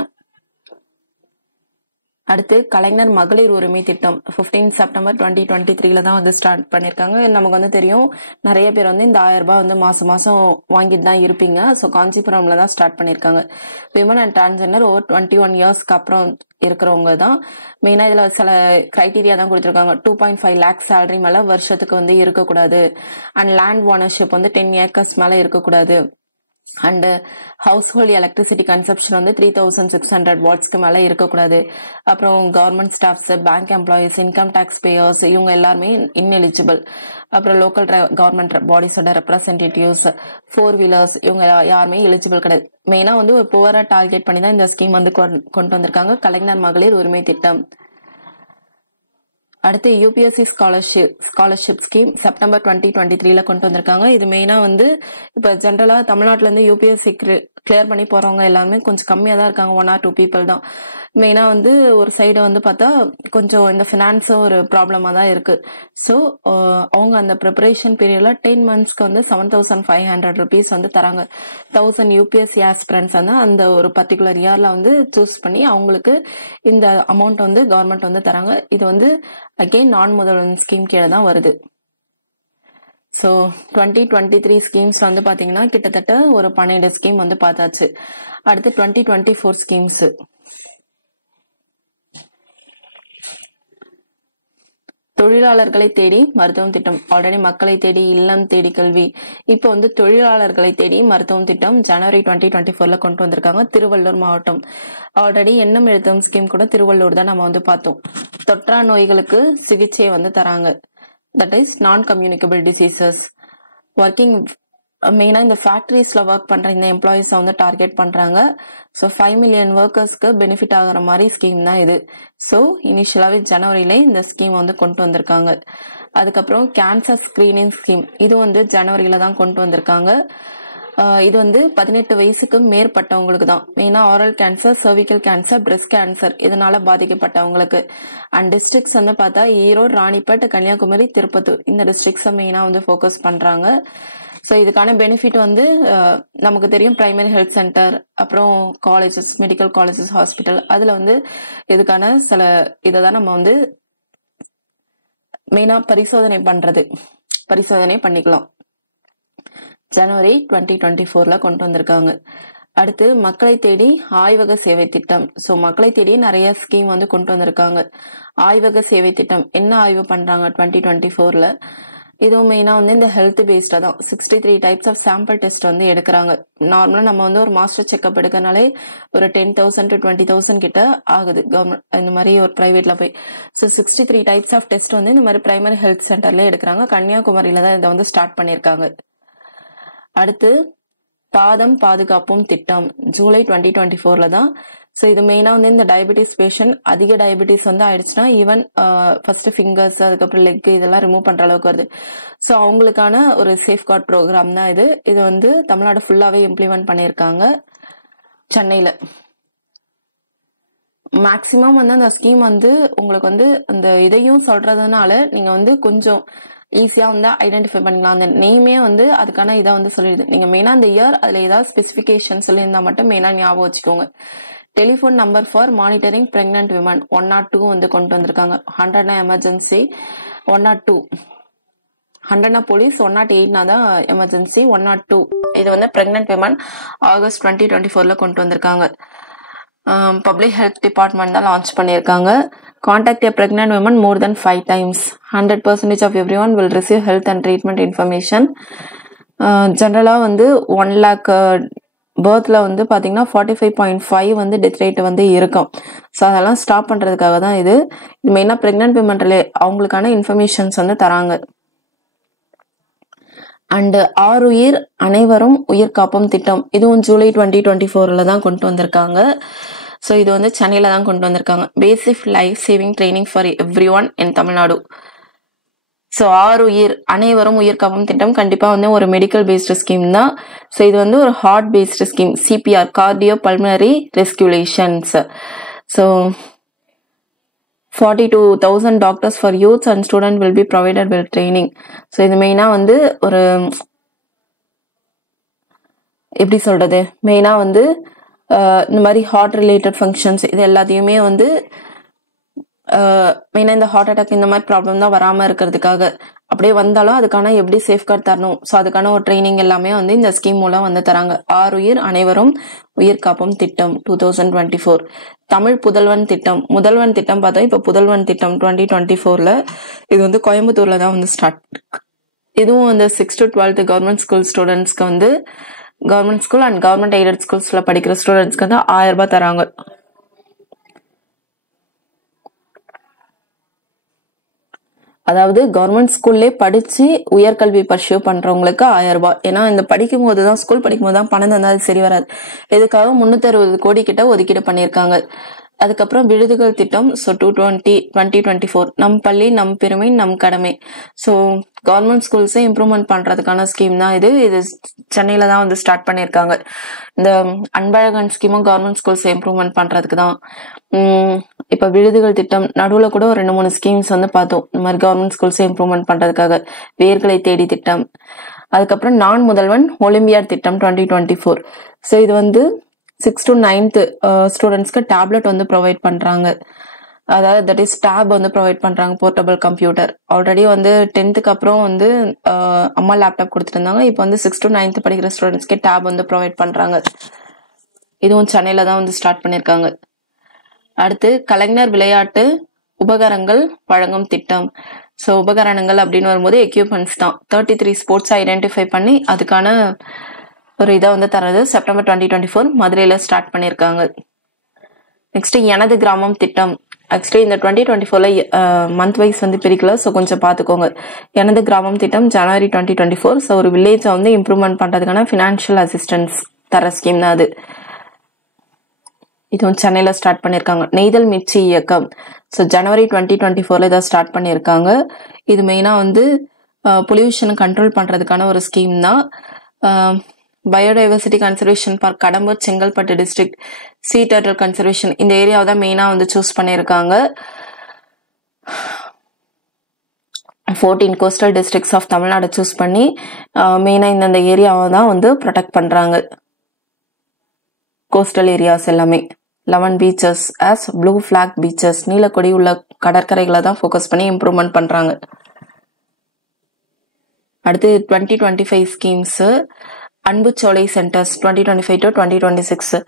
அடுத்து கலைஞர் மகளிர் உரிமை திட்டம் 15 செப்டம்பர் 2023 தான் வந்து ஸ்டார்ட் பண்ணிருக்காங்க. நமக்கு வந்து தெரியும் நிறைய பேர் வந்து இந்த 1000 ரூபாய் வந்து மாசம் மாசம் வாங்கிட்டு தான் இருப்பீங்க. ஸோ காஞ்சிபுரம்ல தான் ஸ்டார்ட் பண்ணிருக்காங்க. விமன் அண்ட் டிரான்ஸ்ஜெண்டர் ஓவர் 21 இயர்ஸ்க்கு அப்புறம் இருக்கிறவங்க தான் மெயினா இதுல சில கிரைடீரியா தான் கொடுத்திருக்காங்க. 2.5 லேக் சேலரி மேல வருஷத்துக்கு வந்து இருக்கக்கூடாது. அண்ட் லேண்ட் ஓனர்ஷிப் வந்து 10 ஏக்கர்ஸ் மேல இருக்கக்கூடாது. And household electricity consumption வந்து 3600 வாட்ஸ்க்கு மேல இருக்கக்கூடாது. அப்புறம் government staffs, bank employees, income tax payers இவங்க எல்லாருமே இன்எலிஜிபிள். அப்புறம் லோக்கல் கவர்மெண்ட் பாடிஸோட ரெப்ரஸன்டேட்டிவ்ஸ், 4 வீலர்ஸ் இவங்க யாருமே எலிஜிபிள் கிடையாது. மெயினா வந்து ஒரு புவரா டார்கெட் பண்ணி தான் இந்த ஸ்கீம் வந்து கொண்டு வந்திருக்காங்க, கலைஞர் மகளிர் உரிமை திட்டம். அடுத்து யூபிஎஸ்சி ஸ்காலர்ஷிப் ஸ்கீம் செப்டம்பர் 2023 கொண்டு வந்திருக்காங்க. இது மெயினா வந்து இப்ப ஜென்ரலா தமிழ்நாட்டுல இருந்து யூபிஎஸ்சி கிளியர் பண்ணி போறவங்க எல்லாருமே கொஞ்சம் கம்மியா தான் இருக்காங்க. 1 or 2 people தான். மெயினா வந்து ஒரு சைடு வந்து பார்த்தா கொஞ்சம் இந்த பினான்ஸ் ஒரு ப்ராப்ளமா தான் இருக்கு. ஸோ அவங்க அந்த ப்ரிப்பரேஷன் பீரியட்ல 10 monthsக்கு வந்து 7,500 rupees வந்து தராங்க. 1000 யூபிஎஸ்சி ஆஸ்பிரண்ட்ஸ் வந்து அந்த ஒரு பர்டிகுலர் இயர்ல வந்து சூஸ் பண்ணி அவங்களுக்கு இந்த அமௌண்ட் வந்து கவர்மெண்ட் வந்து தராங்க. இது வந்து அகெயின் நான் முதல்வன் ஸ்கீம் கீழே தான் வருது. ஸோ 2023 ஸ்கீம்ஸ் வந்து பாத்தீங்கன்னா கிட்டத்தட்ட ஒரு 12 ஸ்கீம் வந்து பார்த்தாச்சு. அடுத்து 2024 ஸ்கீம்ஸ். தொழிலாளர்களை தேடி மருத்துவம் திட்டம். ஆல்ரெடி மக்களை தேடி இல்லம் தேடி கல்வி. இப்ப வந்து தொழிலாளர்களை தேடி மருத்துவம் திட்டம் ஜனவரி 2024 கொண்டு வந்திருக்காங்க. திருவள்ளூர் மாவட்டம். ஆல்ரெடி எண்ணம் எழுத்தும் ஸ்கீம் கூட திருவள்ளூர் தான் நம்ம வந்து பார்த்தோம். தொற்றா நோய்களுக்கு சிகிச்சை வந்து தராங்க. தட் இஸ் நான் கம்யூனிகபிள் டிசீசஸ். ஒர்க்கிங் மெயினா இந்த ஃபேக்டரிஸ்ல ஒர்க் பண்ற இந்த எம்ப்ளாயிஸ் வந்து டார்கெட் பண்றாங்க. ஸோ 5 million ஒர்க்கர்ஸ்க்கு பெனிஃபிட் ஆகுற மாதிரி ஸ்கீம் தான் இது. ஸோ இனிஷியலாவே ஜனவரியில இந்த ஸ்கீம் வந்து கொண்டு வந்திருக்காங்க. அதுக்கப்புறம் கேன்சர் ஸ்கிரீனிங் ஸ்கீம் இது வந்து ஜனவரியில தான் கொண்டு வந்திருக்காங்க. இது வந்து 18 வயசுக்கு மேற்பட்டவங்களுக்கு தான். மெயினா oral cancer, cervical cancer, breast cancer இதனால பாதிக்கப்பட்டவங்களுக்கு. அண்ட் டிஸ்ட்ரிக்ட்ஸ் வந்து பார்த்தா ஈரோடு, ராணிப்பேட், கன்னியாகுமரி, திருப்பத்தூர் இந்த டிஸ்ட்ரிக்ட்ஸ் மெயினா வந்து ஃபோக்கஸ் பண்றாங்க. ஸோ இதுக்கான பெனிஃபிட் வந்து நமக்கு தெரியும் பிரைமரி ஹெல்த் சென்டர், அப்புறம் காலேஜஸ், மெடிக்கல் காலேஜஸ், ஹாஸ்பிட்டல் அதுல வந்து இதுக்கான சில இதை தான் நம்ம வந்து மெயினா பரிசோதனை பண்ணிக்கலாம். ஜனவரி 2024 கொண்டு வந்திருக்காங்க. அடுத்து மக்களை தேடி ஆய்வக சேவை திட்டம். ஸோ மக்களை தேடி நிறைய ஸ்கீம் வந்து கொண்டு வந்திருக்காங்க. ஆய்வக சேவை திட்டம் என்ன ஆய்வு பண்றாங்க 2024? இதுவும் மெயினா வந்து இந்த ஹெல்த் பேஸ்டா தான். 63 types ஆஃப் சாம்பிள் டெஸ்ட் வந்து எடுக்கிறாங்க. நார்மலா நம்ம வந்து ஒரு மாஸ்டர் செக்அப் எடுக்கனாலே ஒரு 10,000 to 20,000 கிட்ட ஆகுது கவர்மெண்ட் இந்த மாதிரி ஒரு பிரைவேட்ல போய். ஸோ 63 types ஆஃப் டெஸ்ட் வந்து இந்த மாதிரி பிரைமரி ஹெல்த் சென்டர்ல எடுக்கிறாங்க. கன்னியாகுமரியில தான் இதை வந்து ஸ்டார்ட் பண்ணிருக்காங்க. அடுத்து பாதம் பாதுகாப்பும் திட்டம் ஜூலை 2024 தான். ஸோ இது மெயினா வந்து இந்த டயபெட்டிஸ் பேஷண்ட் அதிக டயபெட்டிஸ் வந்து ஆயிடுச்சுன்னா ஈவன் ஃபர்ஸ்ட் ஃபிங்கர்ஸ் அதுக்கப்புறம் லெக் இதெல்லாம் ரிமூவ் பண்ற அளவுக்கு வருது. ஸோ அவங்களுக்கான ஒரு சேஃப்கார்ட் ப்ரோக்ராம் தான் இது. இது வந்து தமிழ்நாடு ஃபுல்லாவே இம்ப்ளிமெண்ட் பண்ணியிருக்காங்க. சென்னையில மேக்சிமம் வந்து அந்த ஸ்கீம் வந்து உங்களுக்கு வந்து அந்த இதையும் சொல்றதுனால நீங்க வந்து கொஞ்சம் ஈஸியா வந்து ஐடென்டிஃபை பண்ணிக்கலாம். அந்த நேமே வந்து அதுக்கான இதை வந்து சொல்லிடுது. நீங்க மெயினா அந்த இயர் அதுல ஏதாவது ஸ்பெசிபிகேஷன் சொல்லியிருந்தா மட்டும் மெயினா ஞாபகம் வச்சுக்கோங்க. Telephone number for monitoring pregnant women 102 வந்து கொண்டு வந்திருக்காங்க. 100 எமர்ஜென்சி, 102 100 போலீஸ், 108 தான் எமர்ஜென்சி, 102 இது வந்து பிரெக்னன்ட் விமன் ஆகஸ்ட் 2024 கொண்டு வந்திருக்காங்க. பப்ளிக் ஹெல்த் டிபார்ட்மெண்ட் தான் லான்ச் பண்ணியிருக்காங்க. Contact a pregnant woman more than 5 times. 100% of everyone will receive health and treatment information. ஜெனரலா வந்து 1 lakh பர்த்ல வந்து பாத்தீங்கன்னா 45.5 வந்து டெத் ரேட் வந்து இருக்கும். ஸோ அதெல்லாம் ஸ்டாப் பண்றதுக்காக தான் இது மெயினா பிரெக்னன்ட் விமன்ல அவங்களுக்கான இன்ஃபர்மேஷன்ஸ் வந்து தராங்க. அண்ட் ஆருயிர் அனைவரும் உயிர் காப்போம் திட்டம் இதுவும் ஜூலை 2024 தான் கொண்டு வந்திருக்காங்க. ஸோ இது வந்து சென்னையில தான் கொண்டு வந்திருக்காங்க. Basic life saving training for every one in Tamil Nadu. So ஆருயிர் அனைவரும் உயிர் காப்போம் திட்டம் கண்டிப்பா வந்து ஒரு மெடிக்கல் பேஸ்டு ஸ்கீம் தான். ஸோ இது வந்து ஒரு heart based scheme, CPR cardio pulmonary resuscitations. So 42,000 doctors for youths and student will be provided with training. So இது மெயினா வந்து ஒரு எப்படி சொல்றது, மெயினா வந்து இந்த மாதிரி ஹார்ட் ரிலேட்டட் ஃபங்க்ஷன்ஸ் இது எல்லாத்தையுமே வந்து மெயினா இந்த ஹார்ட் அட்டாக் இந்த மாதிரி ப்ராப்ளம் தான் வராம இருக்கிறதுக்காக, அப்படியே வந்தாலும் அதுக்கான எப்படி சேஃப்கார்ட் தரணும், ஸோ அதுக்கான ஒரு ட்ரைனிங் எல்லாமே வந்து இந்த ஸ்கீம் மூலம் வந்து தராங்க. ஆருயிர் அனைவரும் உயிர் காப்போம் திட்டம் 2024. தமிழ் புதல்வன் திட்டம். முதல்வன் திட்டம் பார்த்தோம், இப்ப புதல்வன் திட்டம் 2024ல இது வந்து கோயம்புத்தூர்ல தான் வந்து ஸ்டார்ட். இதுவும் வந்து 6 to 12 கவர்மெண்ட் ஸ்கூல் ஸ்டூடெண்ட்ஸ்க்கு வந்து government school and government aided ஸ்கூல்ஸ்ல படிக்கிற ஸ்டூடெண்ட்ஸ்க்கு வந்து 1000 ரூபாய் தராங்க. அதாவது கவர்மெண்ட் ஸ்கூல்லே படிச்சு உயர்கல்வி பர்சியூ பண்றவங்களுக்கு 1000 ரூபாய். ஏன்னா இந்த படிக்கும் போதுதான், ஸ்கூல் படிக்கும் போதுதான் பணம் தந்தா அது சரி வராது. இதுக்காக 360 கோடி கிட்ட ஒதுக்கீடு பண்ணிருக்காங்க. அதுக்கப்புறம் விருதுகள் திட்டம். ஸோ 2024 நம் பள்ளி நம் பெருமை நம் கடமை. ஸோ கவர்மெண்ட் ஸ்கூல்ஸை இம்ப்ரூவ்மெண்ட் பண்றதுக்கான ஸ்கீம் தான் இது. இது சென்னையில தான் வந்து ஸ்டார்ட் பண்ணிருக்காங்க. இந்த அன்பழகன் ஸ்கீமும் கவர்மெண்ட் ஸ்கூல்ஸை இம்ப்ரூவ்மெண்ட் பண்றதுக்கு தான். இப்ப விருதுகள் திட்டம் நடுவுல கூட ஒரு 2-3 ஸ்கீம்ஸ் வந்து பார்த்தோம், இந்த மாதிரி கவர்மெண்ட் ஸ்கூல்ஸை இம்ப்ரூவ்மெண்ட் பண்றதுக்காக. வேர்களை தேடி திட்டம். அதுக்கப்புறம் நான் முதல்வன் ஒலிம்பியாட் திட்டம் 2024. ஸோ இது வந்து 6 to 9th ஸ்டூடெண்ட்ஸ்க்கு டேப்லெட் வந்து ப்ரொவைட் பண்றாங்க. அதாவது தட் இஸ் டேப் வந்து ப்ரொவைட் பண்றாங்க, போர்ட்டபிள் கம்ப்யூட்டர். ஆல்ரெடி வந்து 10th அப்புறம் வந்து அம்மா லேப்டாப் கொடுத்துட்டு இருந்தாங்க. இப்போ வந்து 6 to 9th படிக்கிற ஸ்டூடெண்ட்ஸ்க்கு டேப் வந்து ப்ரொவைட் பண்றாங்க. இதுவும் சென்னையில தான் வந்து ஸ்டார்ட் பண்ணிருக்காங்க. அடுத்து கலைஞர் விளையாட்டு உபகரணங்கள் வழங்கும் திட்டம். ஸோ உபகரணங்கள் அப்படின்னு வரும்போது எக்யூப்மெண்ட்ஸ் தான். 33 ஸ்போர்ட்ஸ் ஐடென்டிஃபை பண்ணி அதுக்கான ஒரு இதை வந்து தரது செப்டம்பர் 2024 மதுரையில ஸ்டார்ட் பண்ணிருக்காங்க. நெக்ஸ்ட் எனது கிராமம் திட்டம். ஆக்சுவலி இந்த 2024ல மந்த் வைஸ் வந்து பிரிக்கல, ஸோ கொஞ்சம் பார்த்துக்கோங்க. எனது கிராமம் திட்டம் ஜனவரி 2024. ஸோ ஒரு வில்லேஜை வந்து இம்ப்ரூவ்மெண்ட் பண்றதுக்கான ஃபினான்ஷியல் அசிஸ்டன்ஸ் தர ஸ்கீம் தான் அது. இதுவும் சென்னையில ஸ்டார்ட் பண்ணிருக்காங்க. நெய்தல் மிர்ச்சி இயக்கம். ஸோ ஜனவரி 2024ல இதை ஸ்டார்ட் பண்ணிருக்காங்க. இது மெயினா வந்து பொல்யூஷனை கண்ட்ரோல் பண்றதுக்கான ஒரு ஸ்கீம் தான். Biodiversity conservation park Kadambur Chengalpattu district, sea turtle conservation இந்த ஏரியாவை தான் மெயினா வந்து சூஸ் பண்ணிருக்காங்க. 14 coastal districts of Tamil Nadu choose பண்ணி மெயினா இந்த ஏரியாவை தான் வந்து ப்ரொடெக்ட் பண்றாங்க. கோஸ்டல் ஏரியாஸ் எல்லாமே 11 beaches as blue flag beaches, நீலக்கொடி உள்ள கடற்கரைகளை தான் ஃபோக்கஸ் பண்ணி இம்ப்ரூவ்மெண்ட் பண்றாங்க. அடுத்து 2025 schemes. Anbucholai centres 2025 to 2026.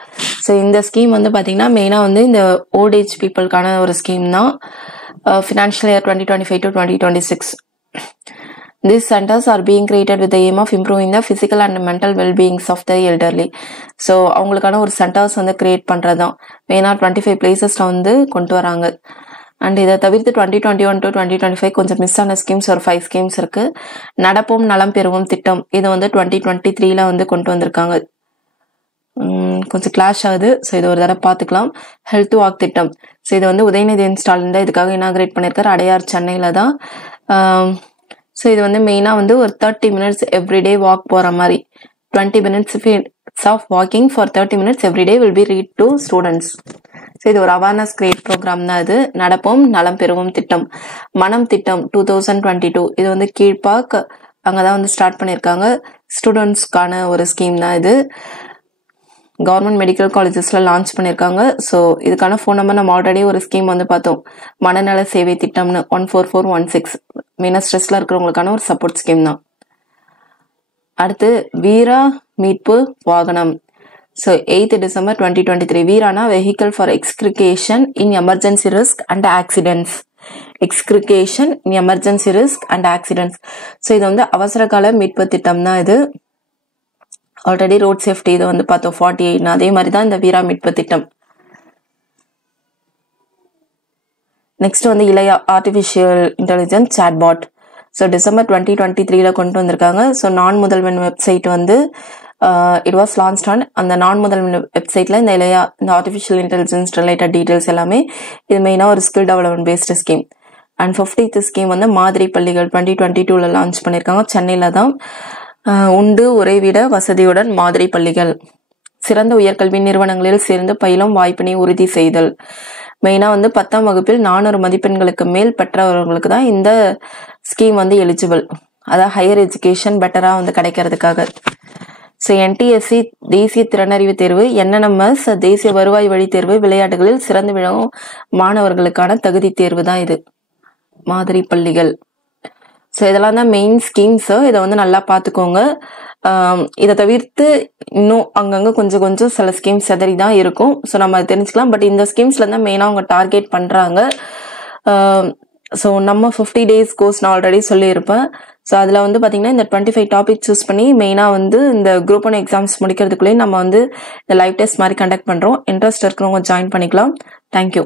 So இந்த ஸ்கீம் வந்து பாத்தீங்கன்னா மெயினா வந்து இந்த ஓல்ட் ஏஜ் பீப்புளுக்கான ஒரு ஸ்கீம் தான். Financial year 2025 to 2026. These centers are being created with the aim of improving the physical and mental well-beings of the elderly. So அவங்களுக்கான ஒரு சென்டர்ஸ் வந்து கிரியேட் பண்றதுதான் மெயினா 25 பிளேசஸ்ல வந்து கொண்டு வராங்க. அண்ட் இதை தவிர்த்து 2021 to 2025 கொஞ்சம் மிஸ் ஆன ஸ்கீம்ஸ் ஒரு 5 ஸ்கீம்ஸ் இருக்கு. நடப்போம் நலம் பெறுவோம் திட்டம். இது வந்து 2023ல வந்து கொண்டு வந்திருக்காங்க. கொஞ்சம் கிளாஷ் ஆகுது, ஸோ இது ஒரு தடவை பார்த்துக்கலாம். ஹெல்த் வாக் திட்டம். ஸோ இது வந்து உதயநிதி ஸ்டாலின் தான் இதுக்காக இனாகிரேட் பண்ணியிருக்காரு. அடையார் சென்னையில தான். ஸோ இது வந்து மெயினா வந்து ஒரு 30 minutes எவ்ரிடே வாக் போற மாதிரி. 20 minutes of walking for 30 minutes every day will be read to students. So இது ஒரு அவேர்னஸ் கிரியேட் ப்ரோக்ராம் தான் இது. நடப்போம் நலம் பெறுவோம் திட்டம். மனம் திட்டம் 2022. இது வந்து கீழ்பாக் அங்கதான் வந்து ஸ்டார்ட் பண்ணிருக்காங்க. ஸ்டூடெண்ட்ஸ்க்கான ஒரு ஸ்கீம் தான் இது. கவர்மெண்ட் மெடிக்கல் காலேஜஸ்ல லான்ச் பண்ணிருக்காங்க. ஸோ இதுக்கான ஃபோன் நம்பர் நம்ம ஆல்ரெடி ஒரு ஸ்கீம் வந்து பார்த்தோம், மனநல சேவை திட்டம்னு 14416. மெயினா ஸ்ட்ரெஸ்ல இருக்கிறவங்களுக்கான ஒரு சப்போர்ட் ஸ்கீம் தான். அடுத்து வீரா மீட்பு வாகனம். So 8th December 2023. வீரானா vehicle for extrication in emergency risk and accidents. Extrication in emergency risk and accidents. So இது வந்து அவசர கால மீட்பு திட்டம் தான் இது. ஆல்ரெடி ரோட் சேஃப்டி இது வந்து பார்த்தோம் 48. அதே மாதிரி தான் இந்த வீரா மீட்பு திட்டம். நெக்ஸ்ட் வந்து Ilaiya artificial intelligence chatbot. So December 2023ல கொண்டு வந்திருக்காங்க. ஸோ நான் முதல்வன் வெப்சைட் வந்து இட் வாஸ் லான்ச்ட் ஆன் அந்த நான் முதல்வன் வெப்சைட்ல இந்த இளையா இந்த ஆர்டிபிஷியல் இன்டெலிஜென்ஸ் ரிலேட்டட் டீடைல்ஸ் எல்லாமே. இது மெயினா ஒரு skill development based scheme. And 50th scheme வந்து மாதிரி பள்ளிகள் 2022ல லான்ச் பண்ணிருக்காங்க. சென்னையில தான். உண்டு உறைவிட வசதியுடன் மாதிரி பள்ளிகள். சிறந்த உயர்கல்வி நிறுவனங்களில் சேர்ந்து பயிலும் வாய்ப்பினை உறுதி செய்தல். மெயினா வந்து 10ஆம் வகுப்பில் 400 மதிப்பெண்களுக்கு மேல் பெற்றவர்களுக்கு தான் இந்த ஸ்கீம் வந்து எலிஜிபிள். அதாவது ஹையர் எஜுகேஷன் பெட்டரா வந்து கிடைக்கிறதுக்காக. ஸோ என்டிஎஸ்சி தேசிய திறனறிவு தேர்வு, என்என்எம்எஸ் தேசிய வருவாய் வழி தேர்வு, விளையாட்டுகளில் சிறந்து விளங்கும் மாணவர்களுக்கான தகுதி தேர்வு தான் இது. மாதிரி பள்ளிகள். ஸோ இதெல்லாம் தான் மெயின் ஸ்கீம்ஸு. இதை வந்து நல்லா பார்த்துக்கோங்க. இதை தவிர்த்து இன்னும் அங்கங்கே கொஞ்சம் கொஞ்சம் சில ஸ்கீம்ஸ் செதறி தான் இருக்கும். ஸோ நம்ம அதை தெரிஞ்சுக்கலாம். பட் இந்த ஸ்கீம்ஸில் தான் மெயினாக அவங்க டார்கெட் பண்ணுறாங்க. ஸோ நம்ம 50 days கோர்ஸ் நான் ஆல்ரெடி சொல்லியிருப்பேன். ஸோ அதில் வந்து பார்த்தீங்கன்னா இந்த 25 டாபிக் சூஸ் பண்ணி மெயினாக வந்து இந்த குரூப் 1 எக்ஸாம்ஸ் முடிக்கிறதுக்குள்ளேயே நம்ம வந்து இந்த லைவ் டெஸ்ட் மாதிரி கண்டக்ட் பண்ணுறோம். இன்ட்ரெஸ்ட் இருக்கிறவங்க ஜாயின் பண்ணிக்கலாம். தேங்க்யூ.